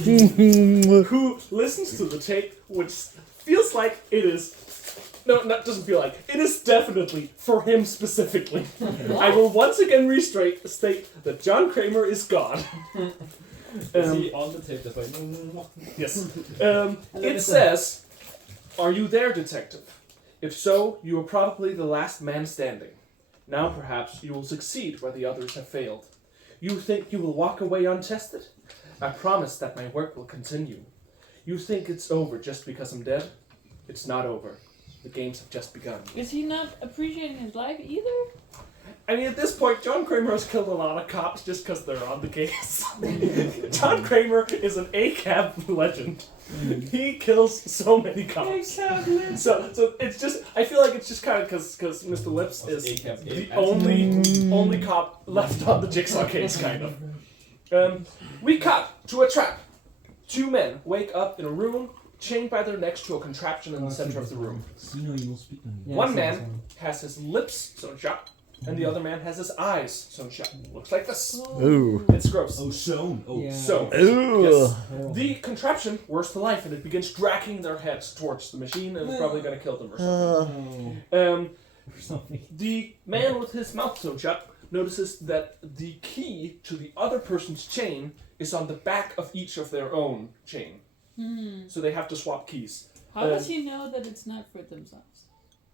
Who listens to the tape, which feels like it is. No, not doesn't feel like. It is definitely for him specifically. I will once again state that John Kramer is God. Is he on the tape? That's like, Yes. It says, "Are you there, detective? If so, you are probably the last man standing. Now perhaps you will succeed where the others have failed. You think you will walk away untested? I promise that my work will continue. You think it's over just because I'm dead? It's not over. The games have just begun." Is he not appreciating his life either? I mean, at this point, John Kramer has killed a lot of cops just because they're on the case. John Kramer is an ACAB legend. He kills so many cops. So it's just, I feel like it's just kind of because Mr. Lips is the only cop left on the Jigsaw case, kind of. We cut to a trap. Two men wake up in a room, chained by their necks to a contraption in the center of the room. One man has his lips sewn shut, and the other man has his eyes sewn shut. Looks like this. Ooh. It's gross. oh, sewn. Oh, Yeah. So, Ooh. yes, the contraption wears to life, and it begins dragging their heads towards the machine, and it's probably going to kill them or something. The man with his mouth sewn shut notices that the key to the other person's chain is on the back of each of their own chain. So they have to swap keys. How does he know that it's not for themselves?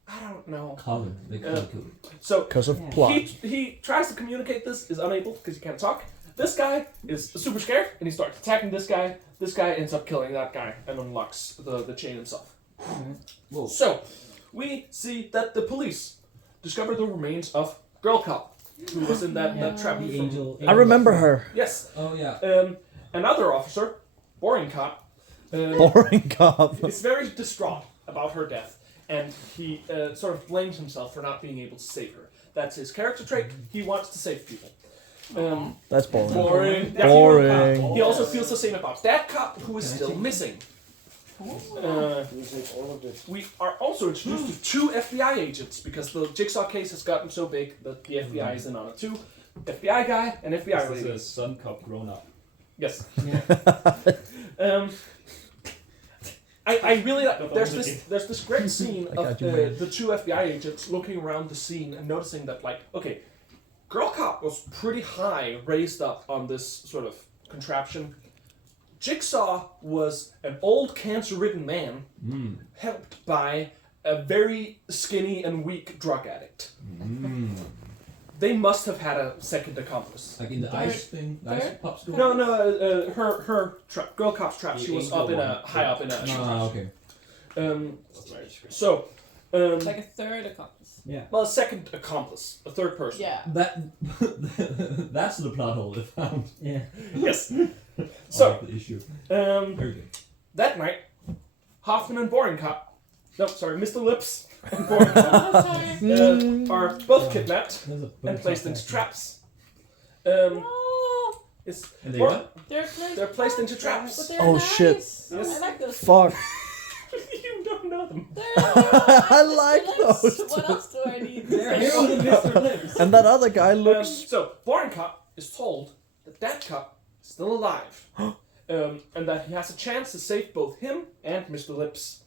I don't know. Color. They color code. So Because of plot. he tries to communicate this, is unable because he can't talk. This guy is super scared, and he starts attacking this guy. This guy ends up killing that guy and unlocks the chain himself. Whoa. So, we see that the police discover the remains of Girl Cop, who was in that trap. The angel. I remember her. Yes. Oh, yeah. Another officer, Boring Cop, Boring cop. is very distraught about her death, and he sort of blames himself for not being able to save her. That's his character trait. He wants to save people. That's boring. Boring. Yeah, Boring. He also feels the same about that cop, who is still missing. We are also introduced to two FBI agents, because the Jigsaw case has gotten so big that the FBI is in on it too. FBI guy and FBI This is lady. a son cop grown up. Yes. I really like. There's this great scene of the two FBI agents looking around the scene and noticing that, like, okay, Girl Cop was pretty high, raised up on this sort of contraption. Jigsaw was an old cancer-ridden man helped by a very skinny and weak drug addict. They must have had a second accomplice. Like in the ice thing, the ice pop school? No, her trap, Girl Cop's trap. She was up in high up in a. Okay. So, Like a third accomplice. Yeah. well, a second accomplice, a third person. Yeah. That's the plot hole they found. Yeah. Yes. So So, the issue. um, Very good. that night, Hoffman and Boring Cop, no, sorry, Mr. Lips and Boring Cop Oh, sorry. are both kidnapped and placed into traps. Oh, It's, And they or- what? they're placed into traps. But they're Oh, nice. shit. Yes. I like those. Fuck. You don't know them. I like those What else do I need? They're heroes of Mr. Lips. And that other guy looks. So, Boring Cop is told that cop is still alive. And that he has a chance to save both him and Mr. Lips.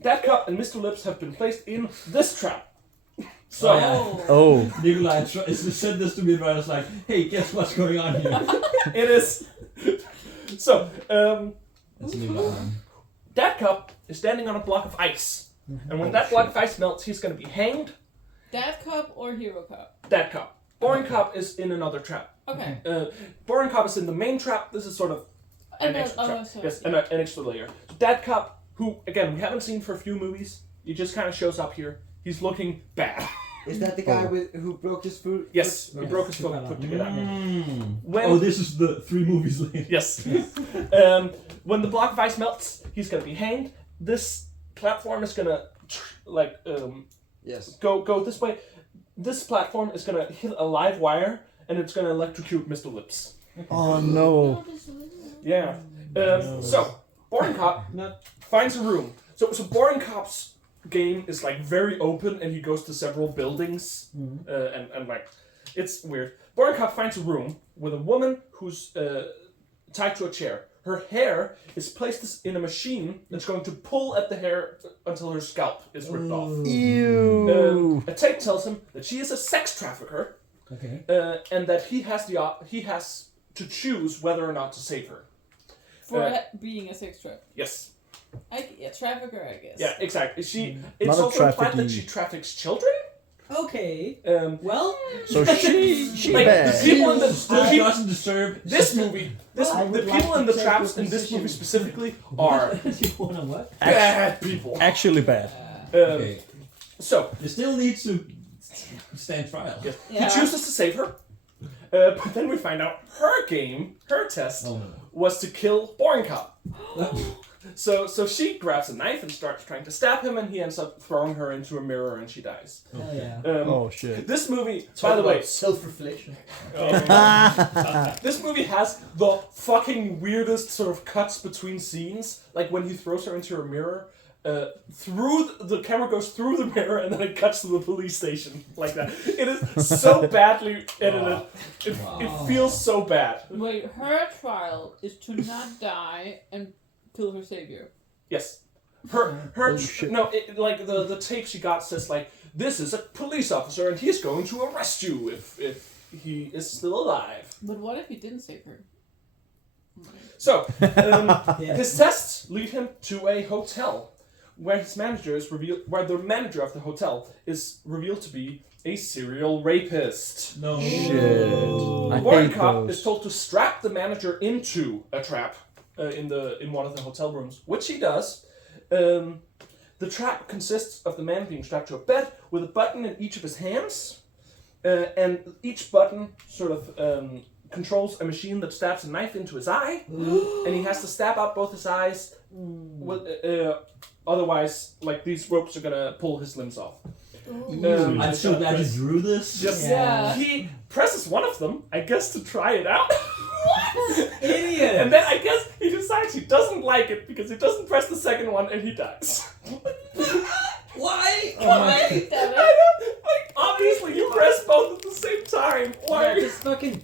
That cop and Mr. Lips have been placed in this trap. So, Oh. Nikolajs said this to me, and I was like, hey, guess what's going on here? it is. So, That's Nikolajs. that cop is standing on a block of ice. And when that block of ice melts, he's going to be hanged. Dad Cup or Hero Cup? That cop. Boring Cop is in another trap. Okay. Boring Cop is in the main trap. This is sort of an extra trap. sorry. Yes, an extra layer. That cop, who, again, we haven't seen for a few movies. He just kind of shows up here. He's looking bad. Is that the guy who broke his foot? Yes, he broke his foot to get out. When, Oh, this is the 3 movies later. Yes. When the block of ice melts, he's going to be hanged. This platform is going to, Yes. go this way. This platform is going to hit a live wire, and it's going to electrocute Mr. Lips. Oh no. Yeah. So, Boring Cop finds a room. So Boring Cop's game is like very open, and he goes to several buildings, and like it's weird. Boring Cop finds a room with a woman who's tied to a chair. Her hair is placed in a machine that's going to pull at the hair until her scalp is ripped off. Ew. A tape tells him that she is a sex trafficker, Okay. and that he has to choose whether or not to save her. For being a sex trap. Yes. A trafficker, I guess. Yeah, exactly. It's Not a also implied that trafficking. she traffics children. Okay. Well, So she Like, bad. the people in the Still doesn't deserve this movie, I the would people like in to the check traps your in this position. movie specifically are you wanna what? bad people. Actually bad. Okay. So You still need to stand trial. yes, Yeah. he chooses to save her, but then we find out her test Oh was to kill Boring Cop. no. So she grabs a knife and starts trying to stab him, and he ends up throwing her into a mirror, and she dies. Hell yeah. Oh shit. This movie, by the way, self-reflection. this movie has the fucking weirdest sort of cuts between scenes. Like when he throws her into a mirror, the camera goes through the mirror and then it cuts to the police station like that. It is so badly edited. It feels so bad. Wait, her trial is to not die and kill her savior. Yes. Her Oh, shit. no, like the tape she got says like, this is a police officer and he's going to arrest you if he is still alive. But what if he didn't save her? So, Yeah. his tests lead him to a hotel where the manager of the hotel is revealed to be a serial rapist. No. Shit. I Boring hate Cop is those. told to strap the manager into a trap in one of the hotel rooms, which he does. The trap consists of the man being strapped to a bed with a button in each of his hands, and each button sort of controls a machine that stabs a knife into his eye, and he has to stab out both his eyes. Otherwise, like these ropes are gonna pull his limbs off. I'm so glad you drew this. Just Yeah. he presses one of them, I guess, to try it out. Idiot! And then I guess he decides he doesn't like it because he doesn't press the second one and he dies. Why? Why? Damn it. I don't, like, obviously you press both at the same time. Why? Yeah, just fucking.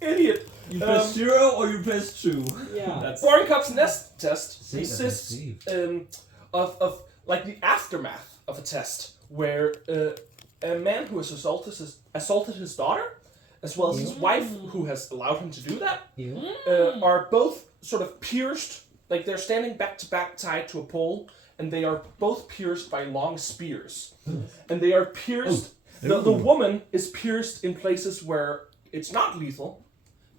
Idiot. You press 0 or you press 2. Yeah. That's Boring Cop's nest test Save it, consists save. of like the aftermath of a test where a man who has assaulted his daughter, as well as his wife who has allowed him to do that, are both sort of pierced, like they're standing back to back tied to a pole, and they are both pierced by long spears. And they are pierced, the woman is pierced in places where it's not lethal,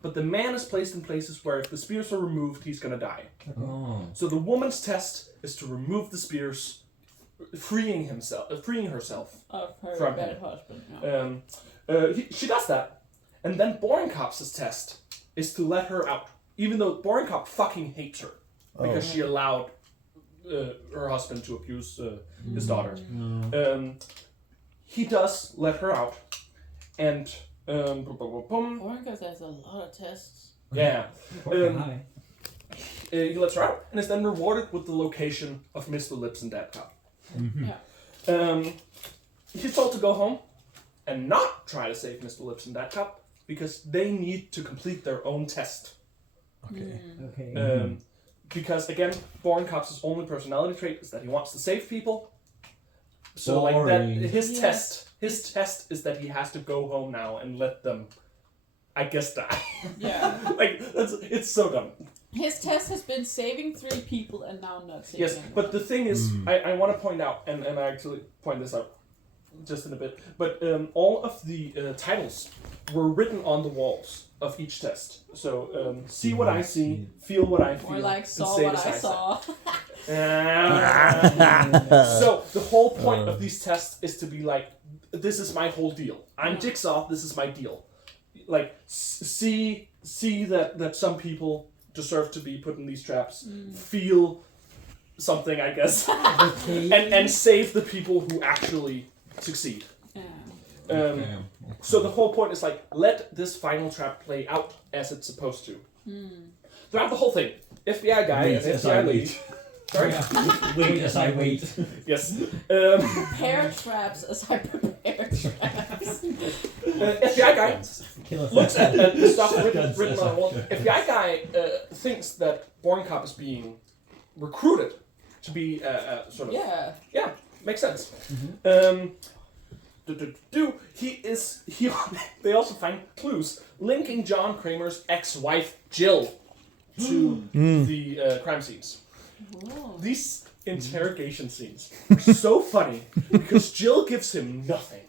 but the man is placed in places where if the spears are removed, he's gonna die. Oh. So the woman's test is to remove the spears, freeing herself. Of her From bad him. husband. No. She does that, and then Boring Cop's test is to let her out, even though Boring Cop fucking hates her because she allowed her husband to abuse his daughter. He does let her out, and Orangus has a lot of tests. yeah, Hi. he lets her out, and is then rewarded with the location of Mr. Lips and Dad Cop. Yeah. He's told to go home and not try to save Mr. Lips and Dad Cop because they need to complete their own test. Okay. Okay. Because again, Boring Cop's only personality trait is that he wants to save people. So like that, Boring. his Yes. test is that he has to go home now and let them, I guess, die. Yeah. Like it's so dumb. His test has been saving 3 people and now not saving Yes, anyone. but the thing is, I want to point out, and I actually point this out just in a bit, but all of the titles were written on the walls of each test. So, see what I see, feel what I feel, Or like and saw say what as I say. saw. So the whole point of these tests is to be like, this is my whole deal. I'm Jigsaw. This is my deal. Like see that some people deserve to be put in these traps. Feel something, I guess, and save the people who actually succeed. Yeah. So the whole point is like, let this final trap play out as it's supposed to. Throughout the whole thing, FBI guy and FBI lead Sorry. Wait as I wait. Yes. Prepare traps as I prepare traps. FBI guy Kill looks at the stuff Shotguns written as on the wall. I- FBI guy thinks that Born Cop is being recruited to be sort of. Yeah. Makes sense. They also find clues linking John Kramer's ex-wife Jill to the crime scenes. Oh. These interrogation scenes are so funny because Jill gives him nothing,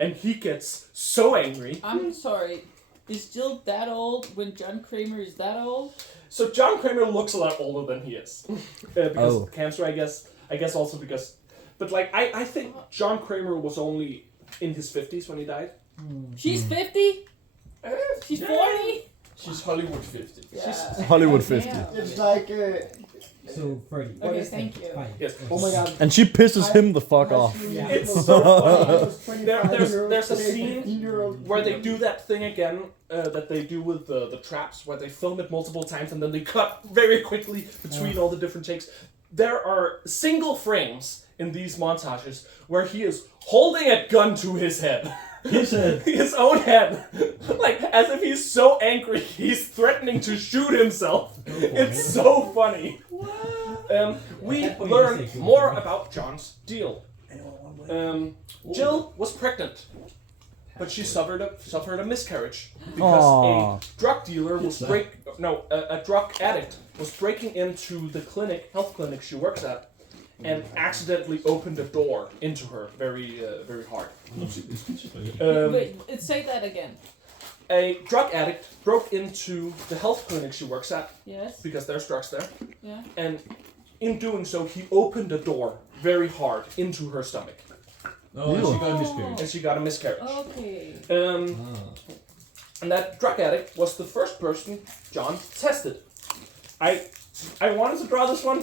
and he gets so angry. I'm sorry. Is Jill that old when John Kramer is that old? So John Kramer looks a lot older than he is because Oh. of cancer, I guess. I guess also because, but like I think John Kramer was only in his 50s when he died. She's 50? She's 40? She's Hollywood 50. Yeah. Hollywood 50. Damn. It's like, So 30. What Okay, is thank that? you. Fine. Yes. oh my god. And she pisses him the fuck off. Yeah. It's so funny. There's a scene where they do that thing again that they do with the traps, where they film it multiple times and then they cut very quickly between all the different takes. There are single frames in these montages where he is holding a gun to his head. His own head. Like, as if he's so angry, he's threatening to shoot himself. It's so funny. We learn more about John's deal. Jill was pregnant, but she suffered a miscarriage because Aw. a drug dealer was a drug addict was breaking into the health clinic she works at, and accidentally opened a door into her very hard. Wait, say that again. A drug addict broke into the health clinic she works at Yes? because there's drugs there, Yeah. and in doing so, he opened a door very hard into her stomach, Oh, and she got a miscarriage. and she got a miscarriage. Okay. And that drug addict was the first person John tested. I wanted to draw this one.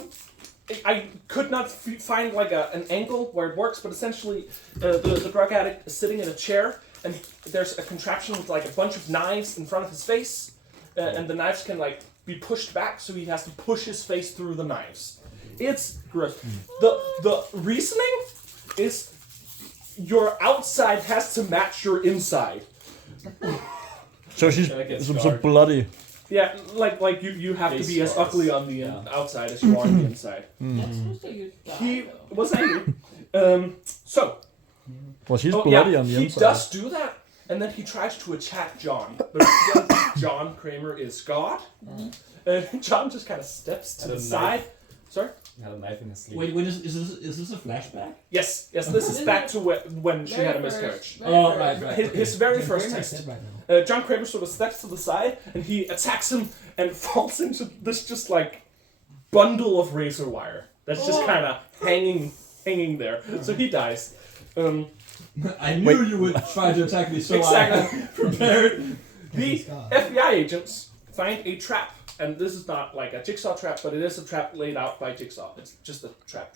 I could not find like an angle where it works, but essentially the drug addict is sitting in a chair, and there's a contraption with like a bunch of knives in front of his face, and the knives can like be pushed back, so he has to push his face through the knives. It's gross. The reasoning is your outside has to match your inside. So she's Can I get so scarred? bloody. Yeah, like you have to Face be as scars. ugly on the outside as you are on the inside. That's supposed to you die, He though. was angry. Well, she's bloody on the he inside. does do that, and then he tries to attack John. But because John Kramer is God, John just kind of steps to And the a side. knife. Sorry? Had a knife in his sleeve. Wait, is this a flashback? Yes, this is back to when she had a miscarriage. Oh, right. His very first Kramer test. said right now. John Kramer sort of steps to the side, and he attacks him and falls into this just like bundle of razor wire that's just kind of hanging there. So he dies. I knew you would try to attack me, so Exactly. I prepared. The God. FBI agents find a trap, and this is not like a jigsaw trap, but it is a trap laid out by Jigsaw. It's just a trap.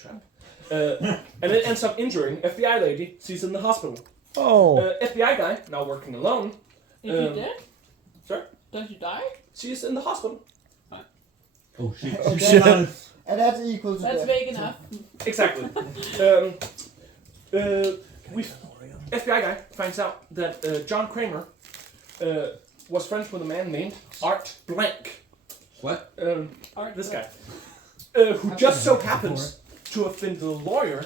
And it ends up injuring FBI lady. She's in the hospital. Oh. FBI guy, now working alone. Is he dead? Sorry? Does he die? She's in the hospital. Oh shit. Oh, shit. And that's equal to That's death. vague enough. Exactly. FBI guy finds out that John Kramer was friends with a man named Art Blank. What? Art This Blank. guy. Who just so happens to have been the lawyer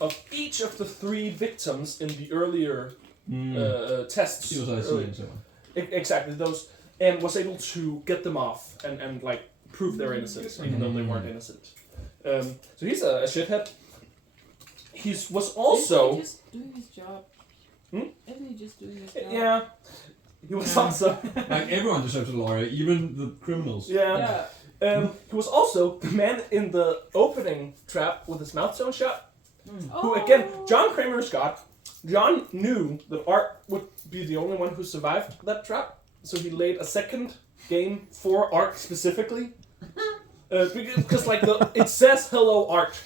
of each of the 3 victims in the earlier tests. Suicide and so on. Exactly, those. And was able to get them off and like prove their innocence, even though they weren't innocent. So he's a shithead. He was also... Isn't he just doing his job? Isn't he just doing his job? Yeah. He was also... Like everyone deserves a lawyer, even the criminals. Yeah. Yeah. He was also the man in the opening trap with his mouth sewn shut. Who Oh. again, John Kramer's God. John knew that Art would be the only one who survived that trap, so he laid a second game for Art specifically. Because like it says hello Art.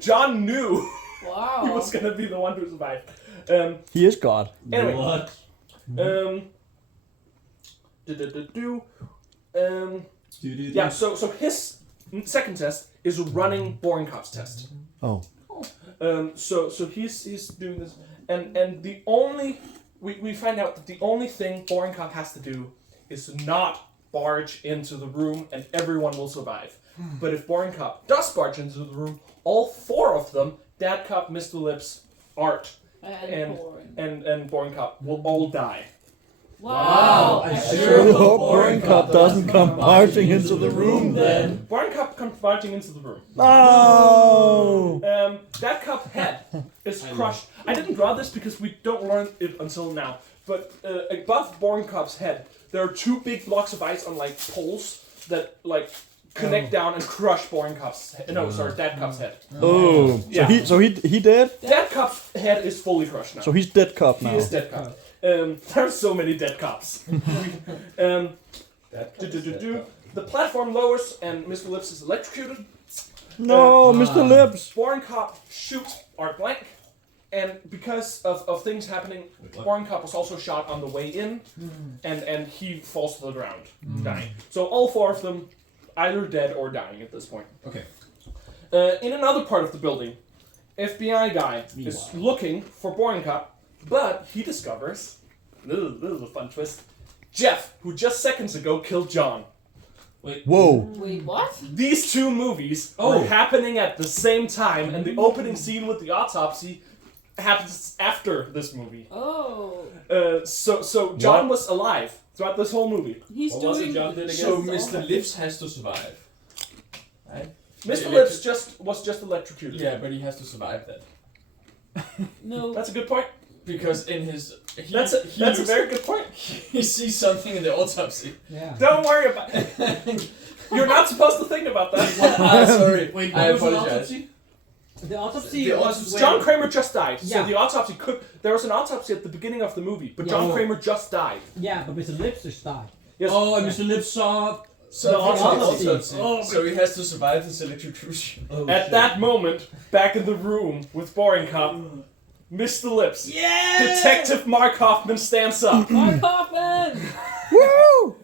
John knew Wow. he was gonna be the one who survived. He is God. Anyway. What? Yeah, so his second test is running Boring Cop's test. Oh. So he's doing this, and the only we find out that the only thing Boring Cop has to do is not barge into the room, and everyone will survive. But if Boring Cop does barge into the room, all 4 of them, Dad Cop, Mr. Lips, Art, and Boring Cop will all die. Wow! I Sure hope Boring Cop doesn't come marching into the room then. Boring Cop comes marching into the room. No! That Cop's head is crushed. I didn't draw this because we don't learn it until now. But above Boring Cop's head, there are 2 big blocks of ice on like poles that like connect down and crush Boring Cop's head. No, sorry, Dad Cop's head. Oh. Yeah. So he dead? Dad Cop's head is fully crushed now. So he's dead cop now. He is Dead Cop. There's so many dead cops. The platform lowers and Mr. Lips is electrocuted. No, Mr. Lips. Boring Cop shoots Art blank, and because of things happening, Boring Cop was also shot on the way in, and he falls to the ground, dying. So all 4 of them either dead or dying at this point. Okay. In another part of the building, FBI guy is looking for Boring Cop, but he discovers, this is a fun twist, Jeff, who just seconds ago killed John. Whoa. Wait, what? These 2 movies are happening at the same time, and the opening scene with the autopsy happens after this movie. Oh. So John was alive throughout this whole movie. He's What doing... was it John did again? So Mr. Lips has to survive. Right? Mr. Lips was just electrocuted. Yeah, but he has to survive that. No. That's a good point. Because in his... That's a very good point. He sees something in the autopsy. Yeah. Don't worry about it. You're not supposed to think about that. Sorry. Wait, I what was an apologize. autopsy? The autopsy The was autopsy- John Kramer just died, so Yeah. the autopsy could... There was an autopsy at the beginning of the movie, but John Yeah. Kramer just died. Yeah, but Mr. Lips just died. Yes. Oh, and Mr. Lips saw... The autopsy. Oh, so he has to survive this electrocution. Oh, At that moment, back in the room with Boring Cop, Mr. Lips, Detective Mark Hoffman stands up. Mark Hoffman! Woo!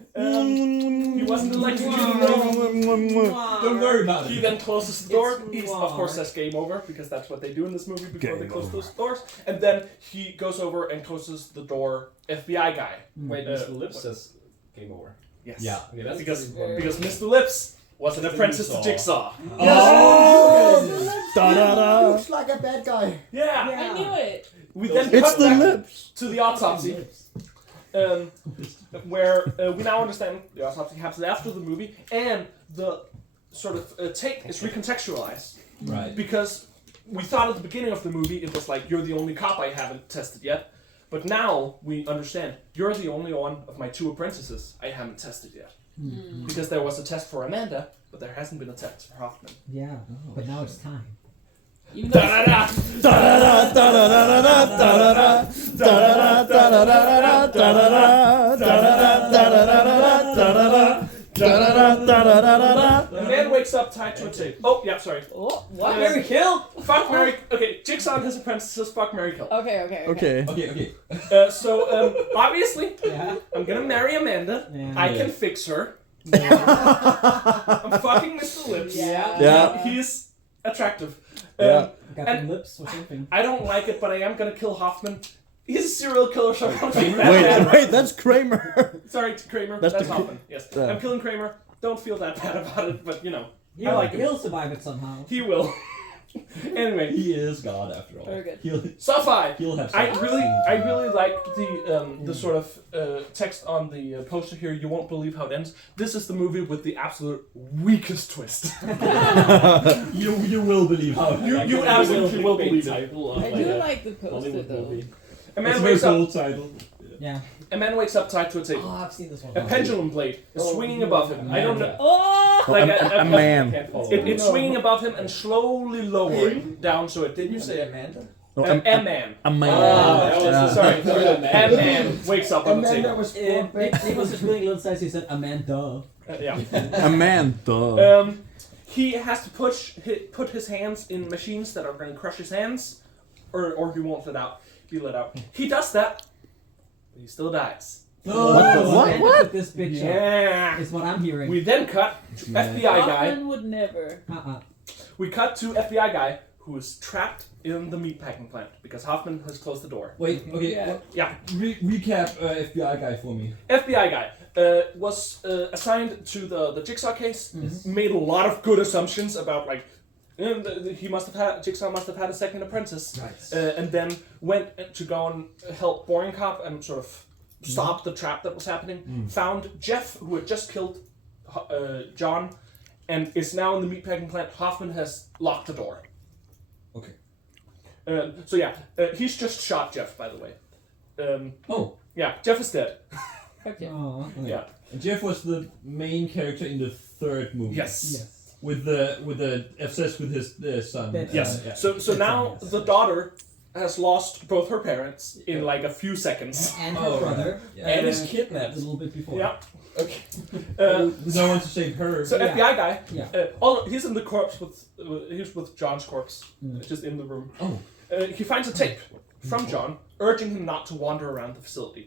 He wasn't electrocuted though. Don't worry about He it. then closes the door. It's He, of course, says game over, because that's what they do in this movie before they Game close over. those doors. And then he goes over and closes the door. FBI guy. Wait, Mr. Lips says game over. Yes. Yeah. Okay, that's Because Mr. Lips was an apprentice to Jigsaw. Oh! Da da da. Looks like a bad guy. Yeah. I knew it. We then It's cut the back lips. to the autopsy. Where we now understand the autopsy happens after the movie, and the sort of tape is recontextualized. Right. Because we thought at the beginning of the movie it was like, you're the only cop I haven't tested yet. But now we understand, you're the only one of my 2 apprentices I haven't tested yet. Because there was a test for Amanda, but there hasn't been a test for Hoffman. Yeah, but now it's time. Even though Da-da-da! Da da da da da da da da da da da da da da da da. A man wakes up tied to a tape. Oh, yeah, sorry. Oh, what? Mary kill? Fuck, Mary... Okay, Jigsaw and his apprentices, fuck, Mary, kill. Okay. Okay. Okay. Obviously, Yeah. I'm gonna marry Amanda. Yeah. I can fix her. I'm fucking Mr. Lips. Yeah. He's attractive. Yeah. Got And- the lips or something. I don't like it, but I am gonna kill Hoffman. He's a serial killer, so I don't feel bad. Wait, that's Kramer. Sorry, Kramer. That's That's the- Hoffman. Yes. I'm killing Kramer. Don't feel that bad about it, but you know, I like him. He'll survive it somehow. He will. Anyway, He is God after all. Very good. Sci-fi. He'll have I sex. really like the sort of text on the poster here. You won't believe how it ends. This is the movie with the absolute weakest twist. You will believe how. You absolutely will believe it. Title of I like do a like the poster Hollywood though. movie. A It's man a very wakes up. cool title. Yeah. A man wakes up tied to a table. Oh, I've seen this one. A pendulum blade is swinging above him. I don't know. Oh! Like A man. Can't follow It's swinging above him and slowly lowering down, so it Did you didn't. say Amanda? No, A man. a man. that was Yeah. Sorry. Yeah. A man wakes up on the Amanda table. was Nicholas was really little size. He said Amanda. Yeah. A man. Duh. He has to put his hands in machines that are going to crush his hands, or he won't be let out. He does that, but he still dies. What? Put this bitch up. Yeah. Is what I'm hearing. We then cut to FBI guy. Hoffman would never. We cut to FBI guy who is trapped in the meatpacking plant because Hoffman has closed the door. Wait, okay. Yeah. Yeah. Recap FBI guy for me. FBI guy was assigned to the Jigsaw case. Made a lot of good assumptions about like Jigsaw must have had a second apprentice, Nice. and then went to go and help Boring Cop and sort of stop the trap that was happening. Found Jeff, who had just killed John, and is now in the meatpacking plant. Hoffman has locked the door. Okay. So yeah, he's just shot Jeff, by the way. Oh. Yeah, Jeff is dead. Okay. Aw. Yeah. Jeff was the main character in the third movie. Yes. Yes. With the obsessed with his son. That- Yes. Yeah. So now yes. the daughter has lost both her parents in like a few seconds. And her Oh, brother. right. Yeah. And uh, is kidnapped. A little bit before. Yeah. Okay. No one to save her. So Yeah. FBI guy. Yeah. He's in the corpse he's with John's corpse, just in the room. Oh. He finds a tape from John urging him not to wander around the facility.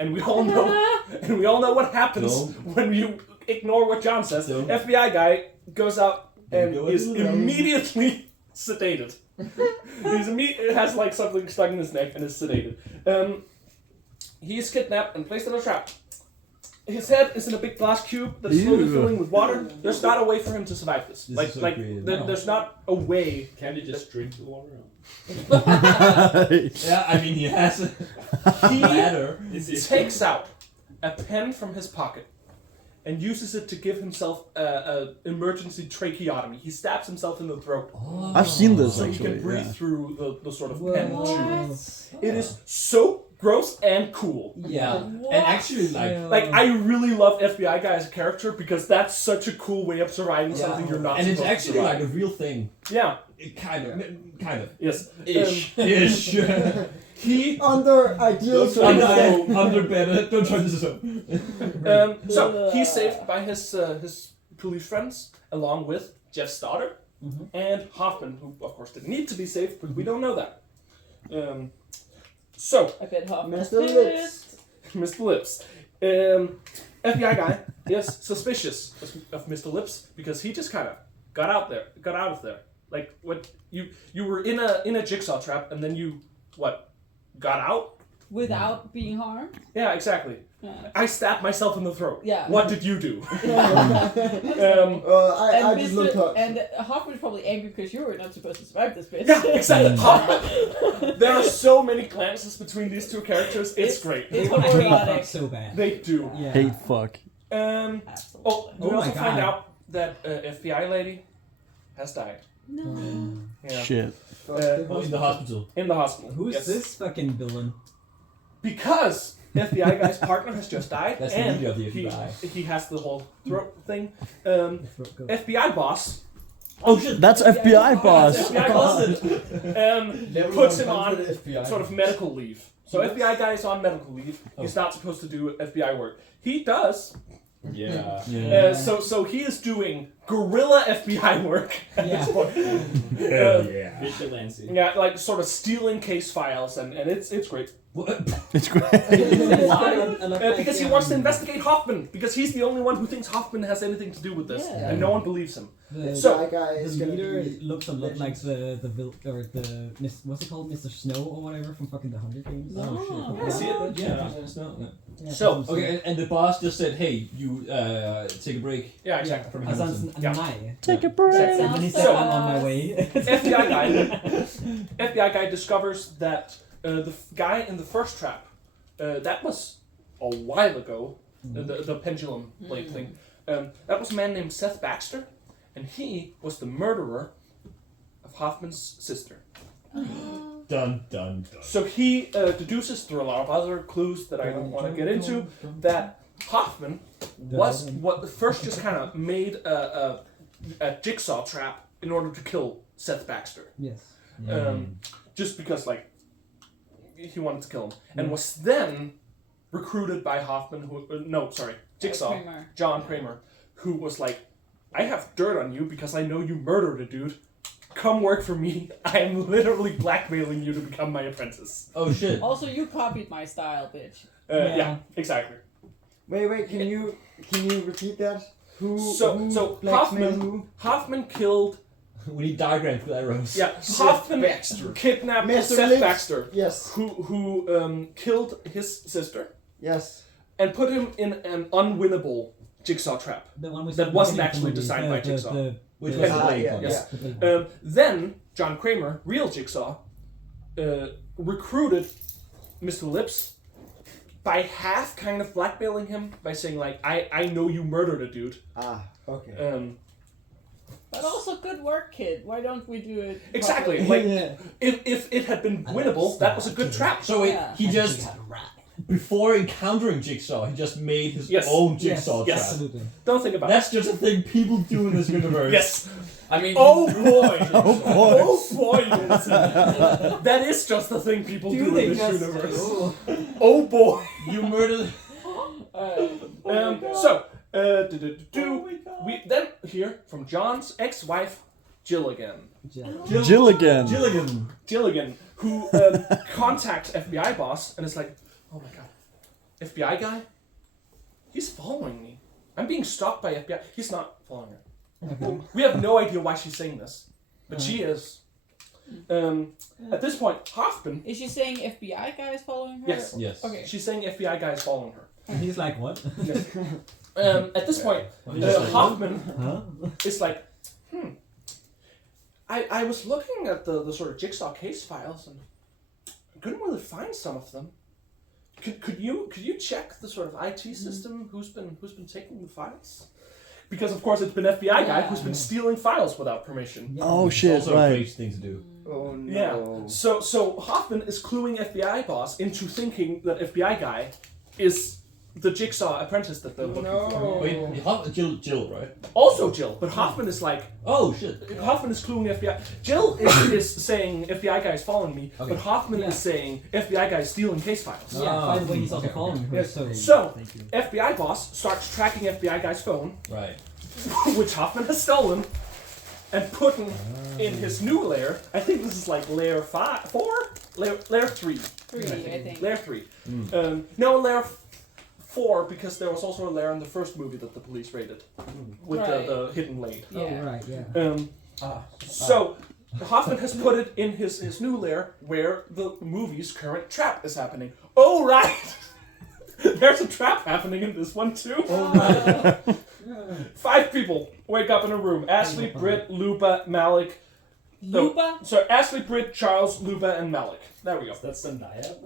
And we all know what happens when you ignore what John says. Don't. FBI guy goes out and Don't go is alone. immediately sedated. Has like something stuck in his neck and is sedated. He's kidnapped and placed in a trap. His head is in a big glass cube that's slowly Ew. filling with water. There's not a way for him to survive this. This like is so like creative. there's not a way. Can't you just drink the water? Yeah, I mean he has a ladder. He takes out a pen from his pocket and uses it to give himself a emergency tracheotomy. He stabs himself in the throat I've seen this so he actually. can breathe Yeah. through the sort of Whoa. pen tube. It is so gross and cool. Yeah. What? And actually Like I really love FBI guy as a character because that's such a cool way of surviving something you're not and it's supposed actually to like survive. a real thing. Yeah. It kind of. Yes. Ish. Ish. He Under ideal under, circumstances. under better. Don't try this up. so he's saved by his police friends along with Jeff's daughter and Hoffman, who of course didn't need to be saved, but we don't know that. So I bet Hoffman. Mr. Lips. Mr. Lips. FBI guy is suspicious of Mr. Lips because he just kind of got out of there. Like what you were in a jigsaw trap and then you got out? Without being harmed. Yeah, exactly. Yeah. I stabbed myself in the throat. Yeah. What did you do? I just looked up. And Hoffman's probably angry because you were not supposed to survive this bitch. Yeah, exactly. Hoffman. There are so many glances between these two characters. It's great. It's I hate homoerotic. fuck so bad. They do. Yeah. Hate fuck. Oh, we Oh also my find God. out that FBI lady has died. No. Yeah. Shit. In the hospital. In the hospital. Who's Yes. this fucking villain? Because FBI guy's partner has just died, That's the and beauty of the FBI. he has the whole throat thing. Throat goat. FBI boss Oh shit. That's FBI boss. FBI boss puts him on FBI. sort of medical leave. So FBI guy is on medical leave. He's not supposed to do FBI work. He does. Yeah. So he is doing guerrilla FBI work at Yeah. this point. yeah. Vigilante. Yeah, like sort of stealing case files, and it's great. It's great. Because he wants to investigate Hoffman, because he's the only one who thinks Hoffman has anything to do with this, Yeah. and no one believes him. The, So- That guy is the gonna leader be looks a lot like what's it called, Mr. Snow or whatever from fucking the Hunger Games. No. Oh Yeah, see it? Yeah. Yeah, So, from- Okay, and the boss just said, "Hey, you take a break Yeah, exactly. from Alltså, Hamilton." Yeah. nej. Take a break. And then he said, So- I'm on my way. FBI guy discovers that the guy in the first trap, that was a while ago, the pendulum blade thing. That was a man named Seth Baxter, and he was the murderer of Hoffman's sister. Dun dun dun. So he deduces through a lot of other clues that I don't want to get into that Hoffman was what first just kind of made a jigsaw trap in order to kill Seth Baxter. Yes. Just because like he wanted to kill him, and was then recruited by Hoffman, Jigsaw, Kramer. John Kramer, who was like, I have dirt on you because I know you murdered a dude. Come work for me. I am literally blackmailing you to become my apprentice. Oh shit. Also, you copied my style, bitch. Yeah, exactly. Wait, can you repeat that? Who So blackmailed Hoffman killed We need diagrams with arrows. Yeah, Hoffman kidnapped Mr. Seth Lips. Baxter, Yes. who killed his sister Yes. and put him in an unwinnable jigsaw trap. The one we That saw wasn't in the actually movie, designed by Jigsaw. Which the- was Ah, the late yeah, one. yes. the- Then John Kramer, real Jigsaw, recruited Mr. Lips by half kind of blackmailing him by saying like, I know you murdered a dude. Ah. Okay. But also, good work, kid. Why don't we do it? Exactly. properly? Like if it had been winnable, that was a good trap. So Yeah. he just, before encountering Jigsaw, he just made his Yes. own Jigsaw Yes. trap. Absolutely. Don't think about That's just a thing people do in this it. universe. Yes. I mean, Oh boy. Oh boy. Oh boy, Vincent. That is just the thing people do in this universe. Oh boy. You murdered. So, we then hear from John's ex-wife, Jill again. Gilligan. Gilligan, who contacts FBI boss and is like, oh my god, FBI guy? He's following me. I'm being stalked by FBI. He's not following her. We have no idea why she's saying this, but she is. At this point, Hoffman, Is she saying FBI guy is following her? Yes. Yes. Okay. she's saying FBI guy is following her. And he's like, what? At this point, Hoffman is like, I was looking at the sort of Jigsaw case files and I couldn't really find some of them. Could you check the sort of IT system who's been taking the files? Because of course it's been FBI guy who's been stealing files without permission. Oh It's shit, also a right. crazy thing to do. Oh no. Yeah. So Hoffman is cluing FBI boss into thinking that FBI guy is the Jigsaw apprentice that they're looking for. Wait, Jill, right? Also Jill, but Hoffman is like, Oh shit. Hoffman is cluing FBI. Jill is saying FBI guy is following me, but Hoffman is saying FBI guy is stealing case files. Yeah, by the way, he's also following her, Yes. so... So FBI boss starts tracking FBI guy's phone, Right. which Hoffman has stolen, and putting in his new lair. I think this is like lair 4? Lair 3. 3, I think. Lair 3. No, lair 4, because there was also a lair in the first movie that the police raided with Right. the hidden blade. Yeah. Oh, right, yeah. So Hoffman has put it in his new lair where the movie's current trap is happening. Oh right, there's a trap happening in this one too. Oh right. 5 people wake up in a room: Ashley, Britt, Lupa, Malik. Lupa? So Ashley, Britt, Charles, Lupa, and Malik. There we go. that's Zendaya.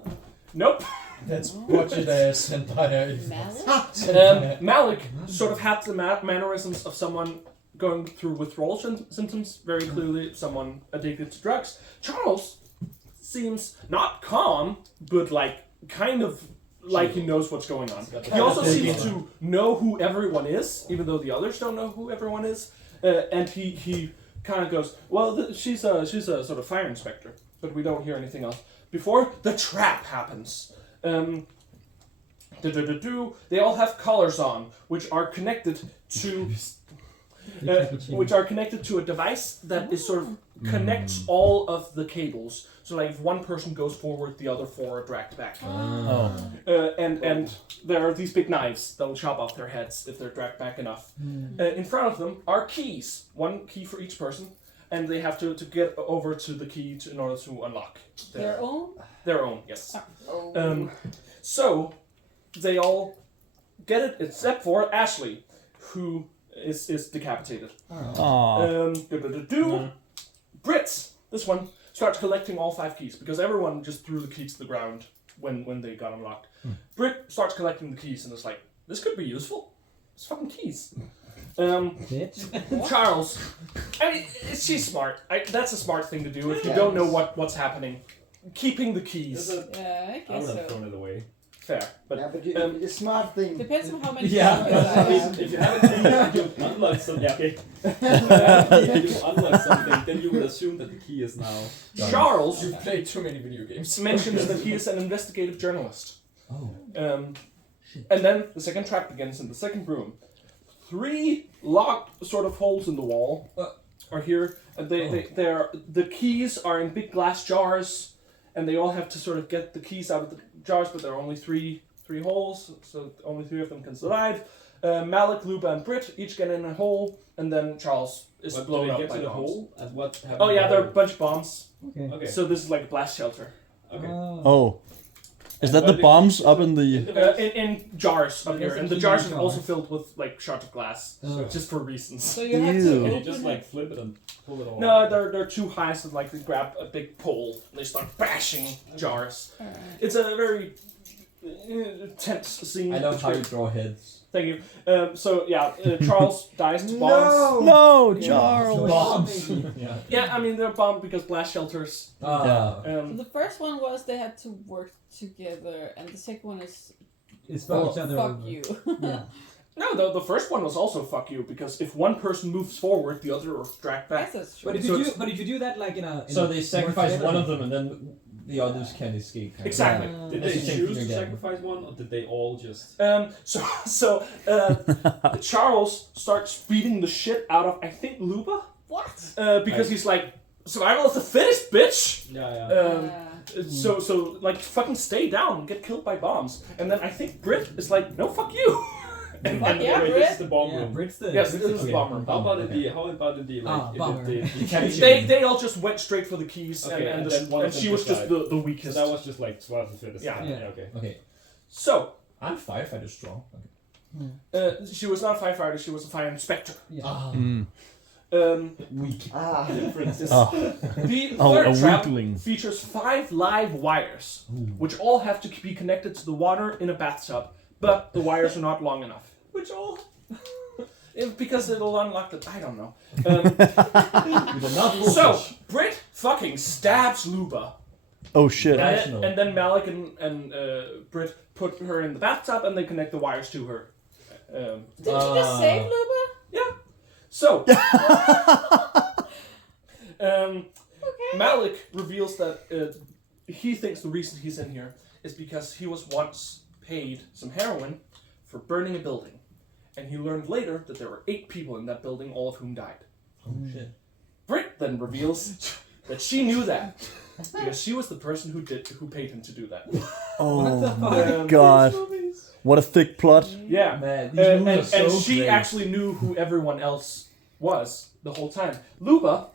Nope. That's budget ass Zendaya. Malik? Malik sort of had the mannerisms of someone going through withdrawal symptoms, very clearly someone addicted to drugs. Charles seems not calm, but like kind of like he knows what's going on. He also seems to know who everyone is, even though the others don't know who everyone is. And he kind of goes, well, she's a sort of fire inspector, but we don't hear anything else. Before the trap happens, they all have collars on, which are connected to a device that is sort of connects all of the cables. So like if one person goes forward, the other 4 are dragged back. Oh. And there are these big knives that will chop off their heads if they're dragged back enough. In front of them are keys, 1 key for each person, and they have to get over to the key in order to unlock Their own? Their own, yes. Oh. So they all get it except for Ashley, who is decapitated. Aw. Brits, this one, starts collecting all 5 keys because everyone just threw the keys to the ground when they got unlocked. Brit starts collecting the keys and is like, this could be useful. It's fucking keys. Bitch. Charles, I mean, she's smart. That's a smart thing to do if you don't know what's happening. Keeping the keys. Yeah, I I guess would have so. thrown it away. Fair. But Yeah, but it's smart thing. Depends on how many Yeah. people I are. mean, if you have a key and you unlock something, if you unlock something, then you would assume that the key is now. Charles You've played too many video games. mentions that he is an investigative journalist. Oh. And then the second trap begins in the second room. 3 locked sort of holes in the wall are here. And the keys are in big glass jars, and they all have to sort of get the keys out of the jars, but there are only 3 3 holes, so only 3 of them can survive. Malik, Luba, and Britt each get in a hole, and then Charles is But blown do up they get by to the bombs. hole? And what happens? Oh yeah, to there are the a bunch of bombs. Okay. hole? Okay. So this is like a blast shelter. Okay. Oh. Is that the bombs up in the... In jars up Yeah, here, there's and the actually jars are jars. also filled with like shards of glass, Oh. just for reasons. So you have Ew. to Can open you just it. like flip it and pull it all? No, out? they're too high, so like they grab a big pole and they start bashing jars. Alright. It's a very tense scene. I love how you between- draw heads. Thank you. So yeah, Charles dies to bombs. No, Yeah. Charles! Bombs. Yeah. Yeah, I mean they're bombed because blast shelters. Ah. So Um, the first one was they had to work together, and the second one is It's fuck each other fuck over. you. Yeah. no, the first one was also fuck you because if one person moves forward, the other are dragged back. Yes, that's true. But if you do that like in a So they sacrifice one of them and then the others can escape. kind of. Exactly. Did That's they the same choose thing to again. sacrifice one, or did they all just? Charles starts beating the shit out of I think Luba What? because he's like survival of the fittest, bitch. Yeah, yeah. So like fucking stay down and get killed by bombs. And then I think Britt is like, no, fuck you. and, Fuck and- yeah, Wait, Brit. this is the bomb Yeah, room. Brit's the. Yes, Brit's this is the okay. bomb room. How about Okay. how about the like? Ah, bomber. they all just went straight for the keys, Okay, and and then one of and them she was just just died. the So weakest. that was just like swell the fittest. Yeah. Yeah. Okay. Okay. So I'm firefighter strong. Okay. she was not a firefighter; she was a fire inspector. Yeah. Ah. Mm. Weak. Ah. Differences. Oh. The Oh, third a trap weakling. features 5 live wires, which all have to be connected to the water in a bathtub, but the wires are not long enough. Which all? Because it'll unlock the. I don't know. You will not lose So this. Britt fucking stabs Luba, Oh shit. and then Malik and Britt put her in the bathtub, and they connect the wires to her. Did you just save Luba? So Okay. Malik reveals that he thinks the reason he's in here is because he was once paid some heroin for burning a building. And he learned later that there were 8 people in that building, all of whom died. Oh shit. Britt then reveals that she knew that because she was the person who paid him to do that. Oh the fuck? my god. What a thick plot. Yeah. Man, these movies are And so she great. actually knew who everyone else was the whole time. Luba,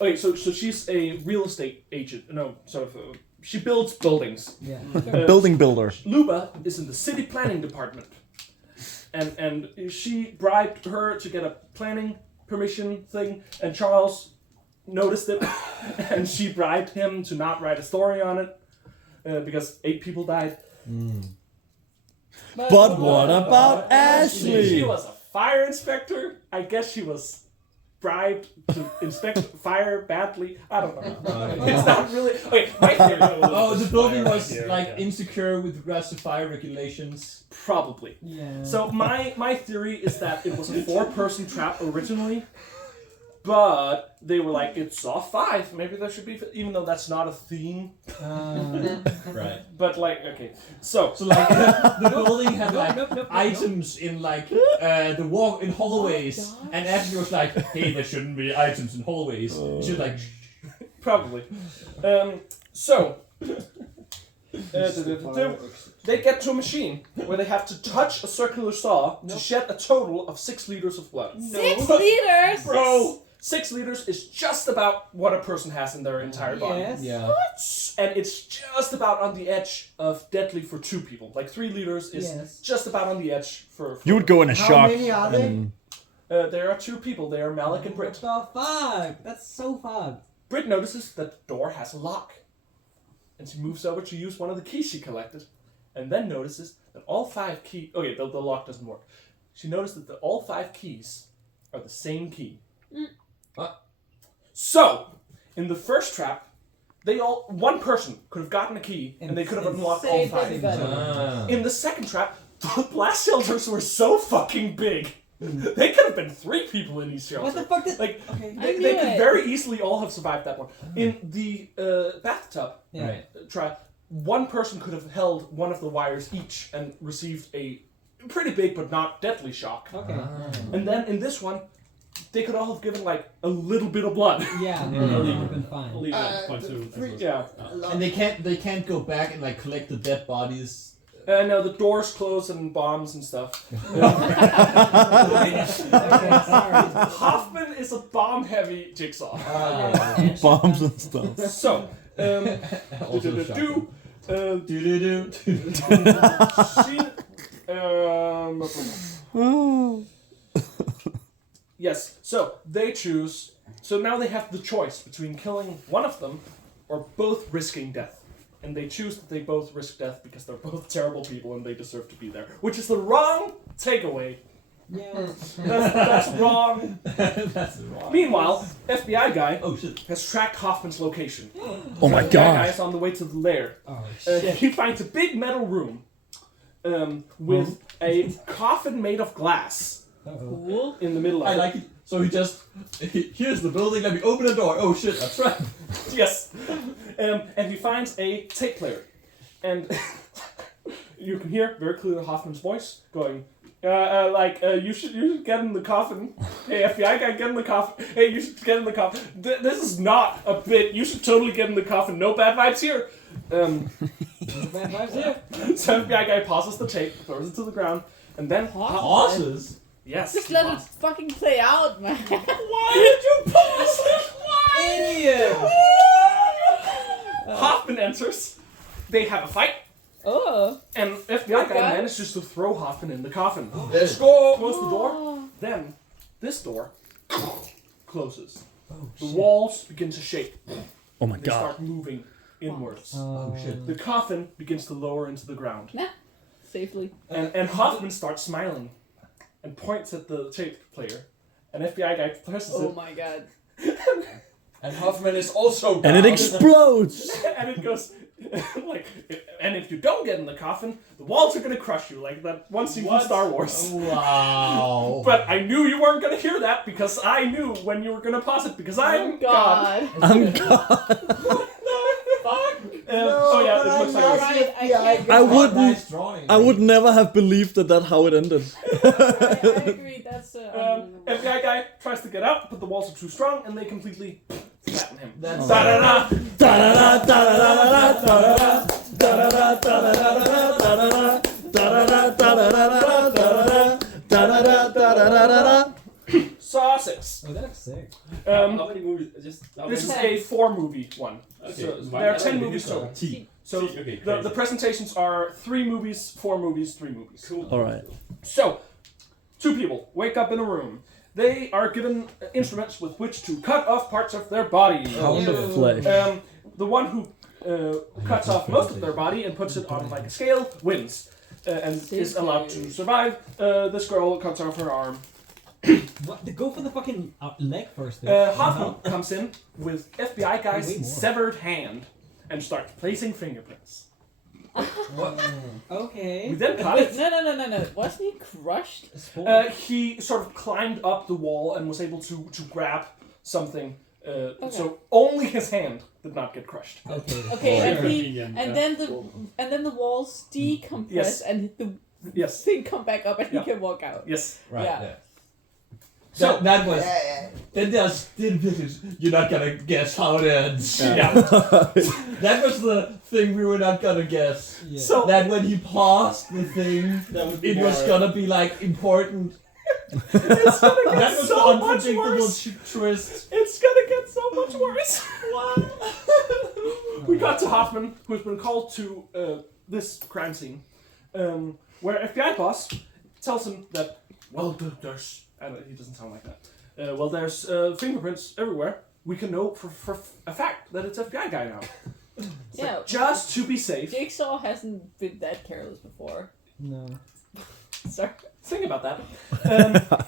okay, so she's a real estate agent. No, sort of. She builds buildings. Yeah. Building builder. Luba is in the city planning department, and she bribed her to get a planning permission thing, and Charles noticed it, and she bribed him to not write a story on it because 8 people died. But what about She Ashley? was a fire inspector. I guess she was bribed to inspect fire badly. I don't know. It's not really. Okay, my theory. Oh, the building was Here, like yeah. insecure with regards to fire regulations. Probably. Yeah. So my theory is that it was a 4-person trap originally, but they were like, it saw 5. Maybe there should be, even though that's not a theme. Right. But like, okay, so So like the building had like Nope. items in like the walk in hallways, and Ashley was like, "Hey, there shouldn't be items in hallways." She was like, probably. So they get to a machine where they have to touch a circular saw to shed a total of 6 liters of blood. 6 liters. Bro, 6 liters is just about what a person has in their entire body. Yes. "Yeah." And it's just about on the edge of deadly for 2 people. Like 3 liters is Yes. just about on the edge for You would go in a How shock. many are they? and- there are 2 people. They are Malik and What Britt. the fuck? That's so fucked. Britt notices that the door has a lock. And she moves over to use one of the keys she collected. And then notices that all 5 keys... Okay, the lock doesn't work. She noticed that all 5 keys are the same key. So, in the first trap, one person could have gotten a key and they could have unlocked all saved 5. everybody. Ah. In the second trap, the blast shelters were so fucking big. They could have been 3 people in each shelter. What the fuck? Like, Okay. I they knew could it. very easily all have survived that one. In the bathtub Yeah. Right. trap, one person could have held one of the wires each and received a pretty big but not deadly shock. Okay. And then in this one, they could all have given like a little bit of blood. Yeah. Mm. That would have been I'll fine. leave it at point the 2. three- Yeah. And they can't go back and like collect the dead bodies No, the doors close and bombs and stuff. Okay, sorry. Hoffman is a bomb-heavy Jigsaw. Bombs and stuff. So, Also do-do-do-do, Do-do-do. yes, so they choose. So now they have the choice between killing one of them or both risking death. And they choose that they both risk death because they're both terrible people and they deserve to be there. Which is the wrong takeaway. Yeah. That's wrong. That's wrong. Meanwhile, FBI guy Oh shit. has tracked Hoffman's location. Oh my FBI guy god. is on the way to the lair. Oh shit. He finds a big metal room with a coffin made of glass Uh-oh. Cool. in the middle of I it. like it. So here's the building. Let me open the door. Oh shit, that's right. Yes. And he finds a tape player. And you can hear very clearly Hoffman's voice going, you should get in the coffin. Hey, FBI guy, get in the coffin. Hey, you should get in the coffin. This is not a bit. You should totally get in the coffin. No bad vibes here. Bad vibes here. So FBI guy pauses the tape, throws it to the ground, and then Horses? yes. Just he let it pauses. fucking play out, man. Why did you pause it? Idiot! Hoffman enters. They have a fight. Oh. And FBI guy Okay. manages to throw Hoffman in the coffin. Let's Go! Close the door. Oh. Then, this door closes. Oh The shit. walls begin to shake. Oh my They god. start moving inwards. Oh shit. The coffin begins to lower into the ground. Safely. And Hoffman starts smiling and points at the tape player. And FBI guy presses Oh it. my god. And Hoffman is also And it down. explodes! And it goes like, and if you don't get in the coffin, the walls are gonna crush you, like that one scene from Star Wars. Wow. But I knew you weren't gonna hear that because I knew when you were gonna pause it because I'm God. I'm god. Oh yeah, this looks like this. Alright, I can't. I wouldn't. Nice drawing. I would never have believed that's how it ended. I agree. That's FBI guy tries to get out, but the walls are too strong, and they completely flatten him. That's Da-da-da! Da-da-da, da-da-da-da-da, da-da-da, da-da-da, da-da-da, da-da-da, da-da-da, da-da-da. Saw 6. Oh, that looks sick. How many movies? This is a 4-movie one. Okay. So there are 10 movies total. T. So Okay, the crazy. presentations are 3 movies, 4 movies, 3 movies. Cool. Alright. So, 2 people wake up in a room. They are given instruments with which to cut off parts of their body. Pound of flesh. The one who cuts off most of their body and puts it on like a scale wins and is allowed to survive. This girl cuts off her arm. What? Go for the fucking leg first. Hoffman comes in with FBI Way guy's more. severed hand and starts placing fingerprints. What? We Okay. then cut it. No. Wasn't he crushed? He sort of climbed up the wall and was able to grab something. So only his hand did not get crushed. Okay. Okay, Very and he convenient, and then the walls decompress Yes. and the Yes. thing come back up and Yeah. he can walk out. Yes. Right. Yeah. Yeah. So So that was. Yeah. Then there's still business. You're not gonna guess how it ends. yeah. That was the thing we were not gonna guess. Yeah. So That when he paused the thing, That would be it was more- gonna be like important. it's gonna get That was so the much unpredictable worse. Twist. It's gonna get so much worse. We got to Hoffman, who's been called to this crime scene, where FBI boss tells him that, well, there's, he doesn't sound like that. Well, there's fingerprints everywhere. We can know for a fact that it's FBI guy now. Yeah. Just to be safe. Jigsaw hasn't been that careless before. No. Sorry. Think about that.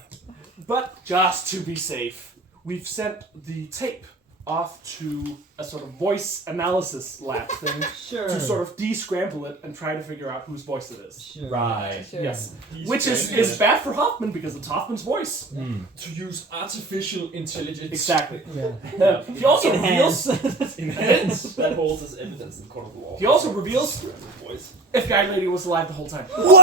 But just to be safe, we've sent the tape off to a sort of voice analysis lab thing Sure. to sort of de-scramble it and try to figure out whose voice it is. Sure. Right. Sure. Yes. Which is bad for Hoffman because it's Hoffman's voice. To use artificial intelligence. Exactly. Yeah. He also reveals Enhance that holds as evidence in court of law. He also reveals Voice. FBI lady was alive the whole time. What?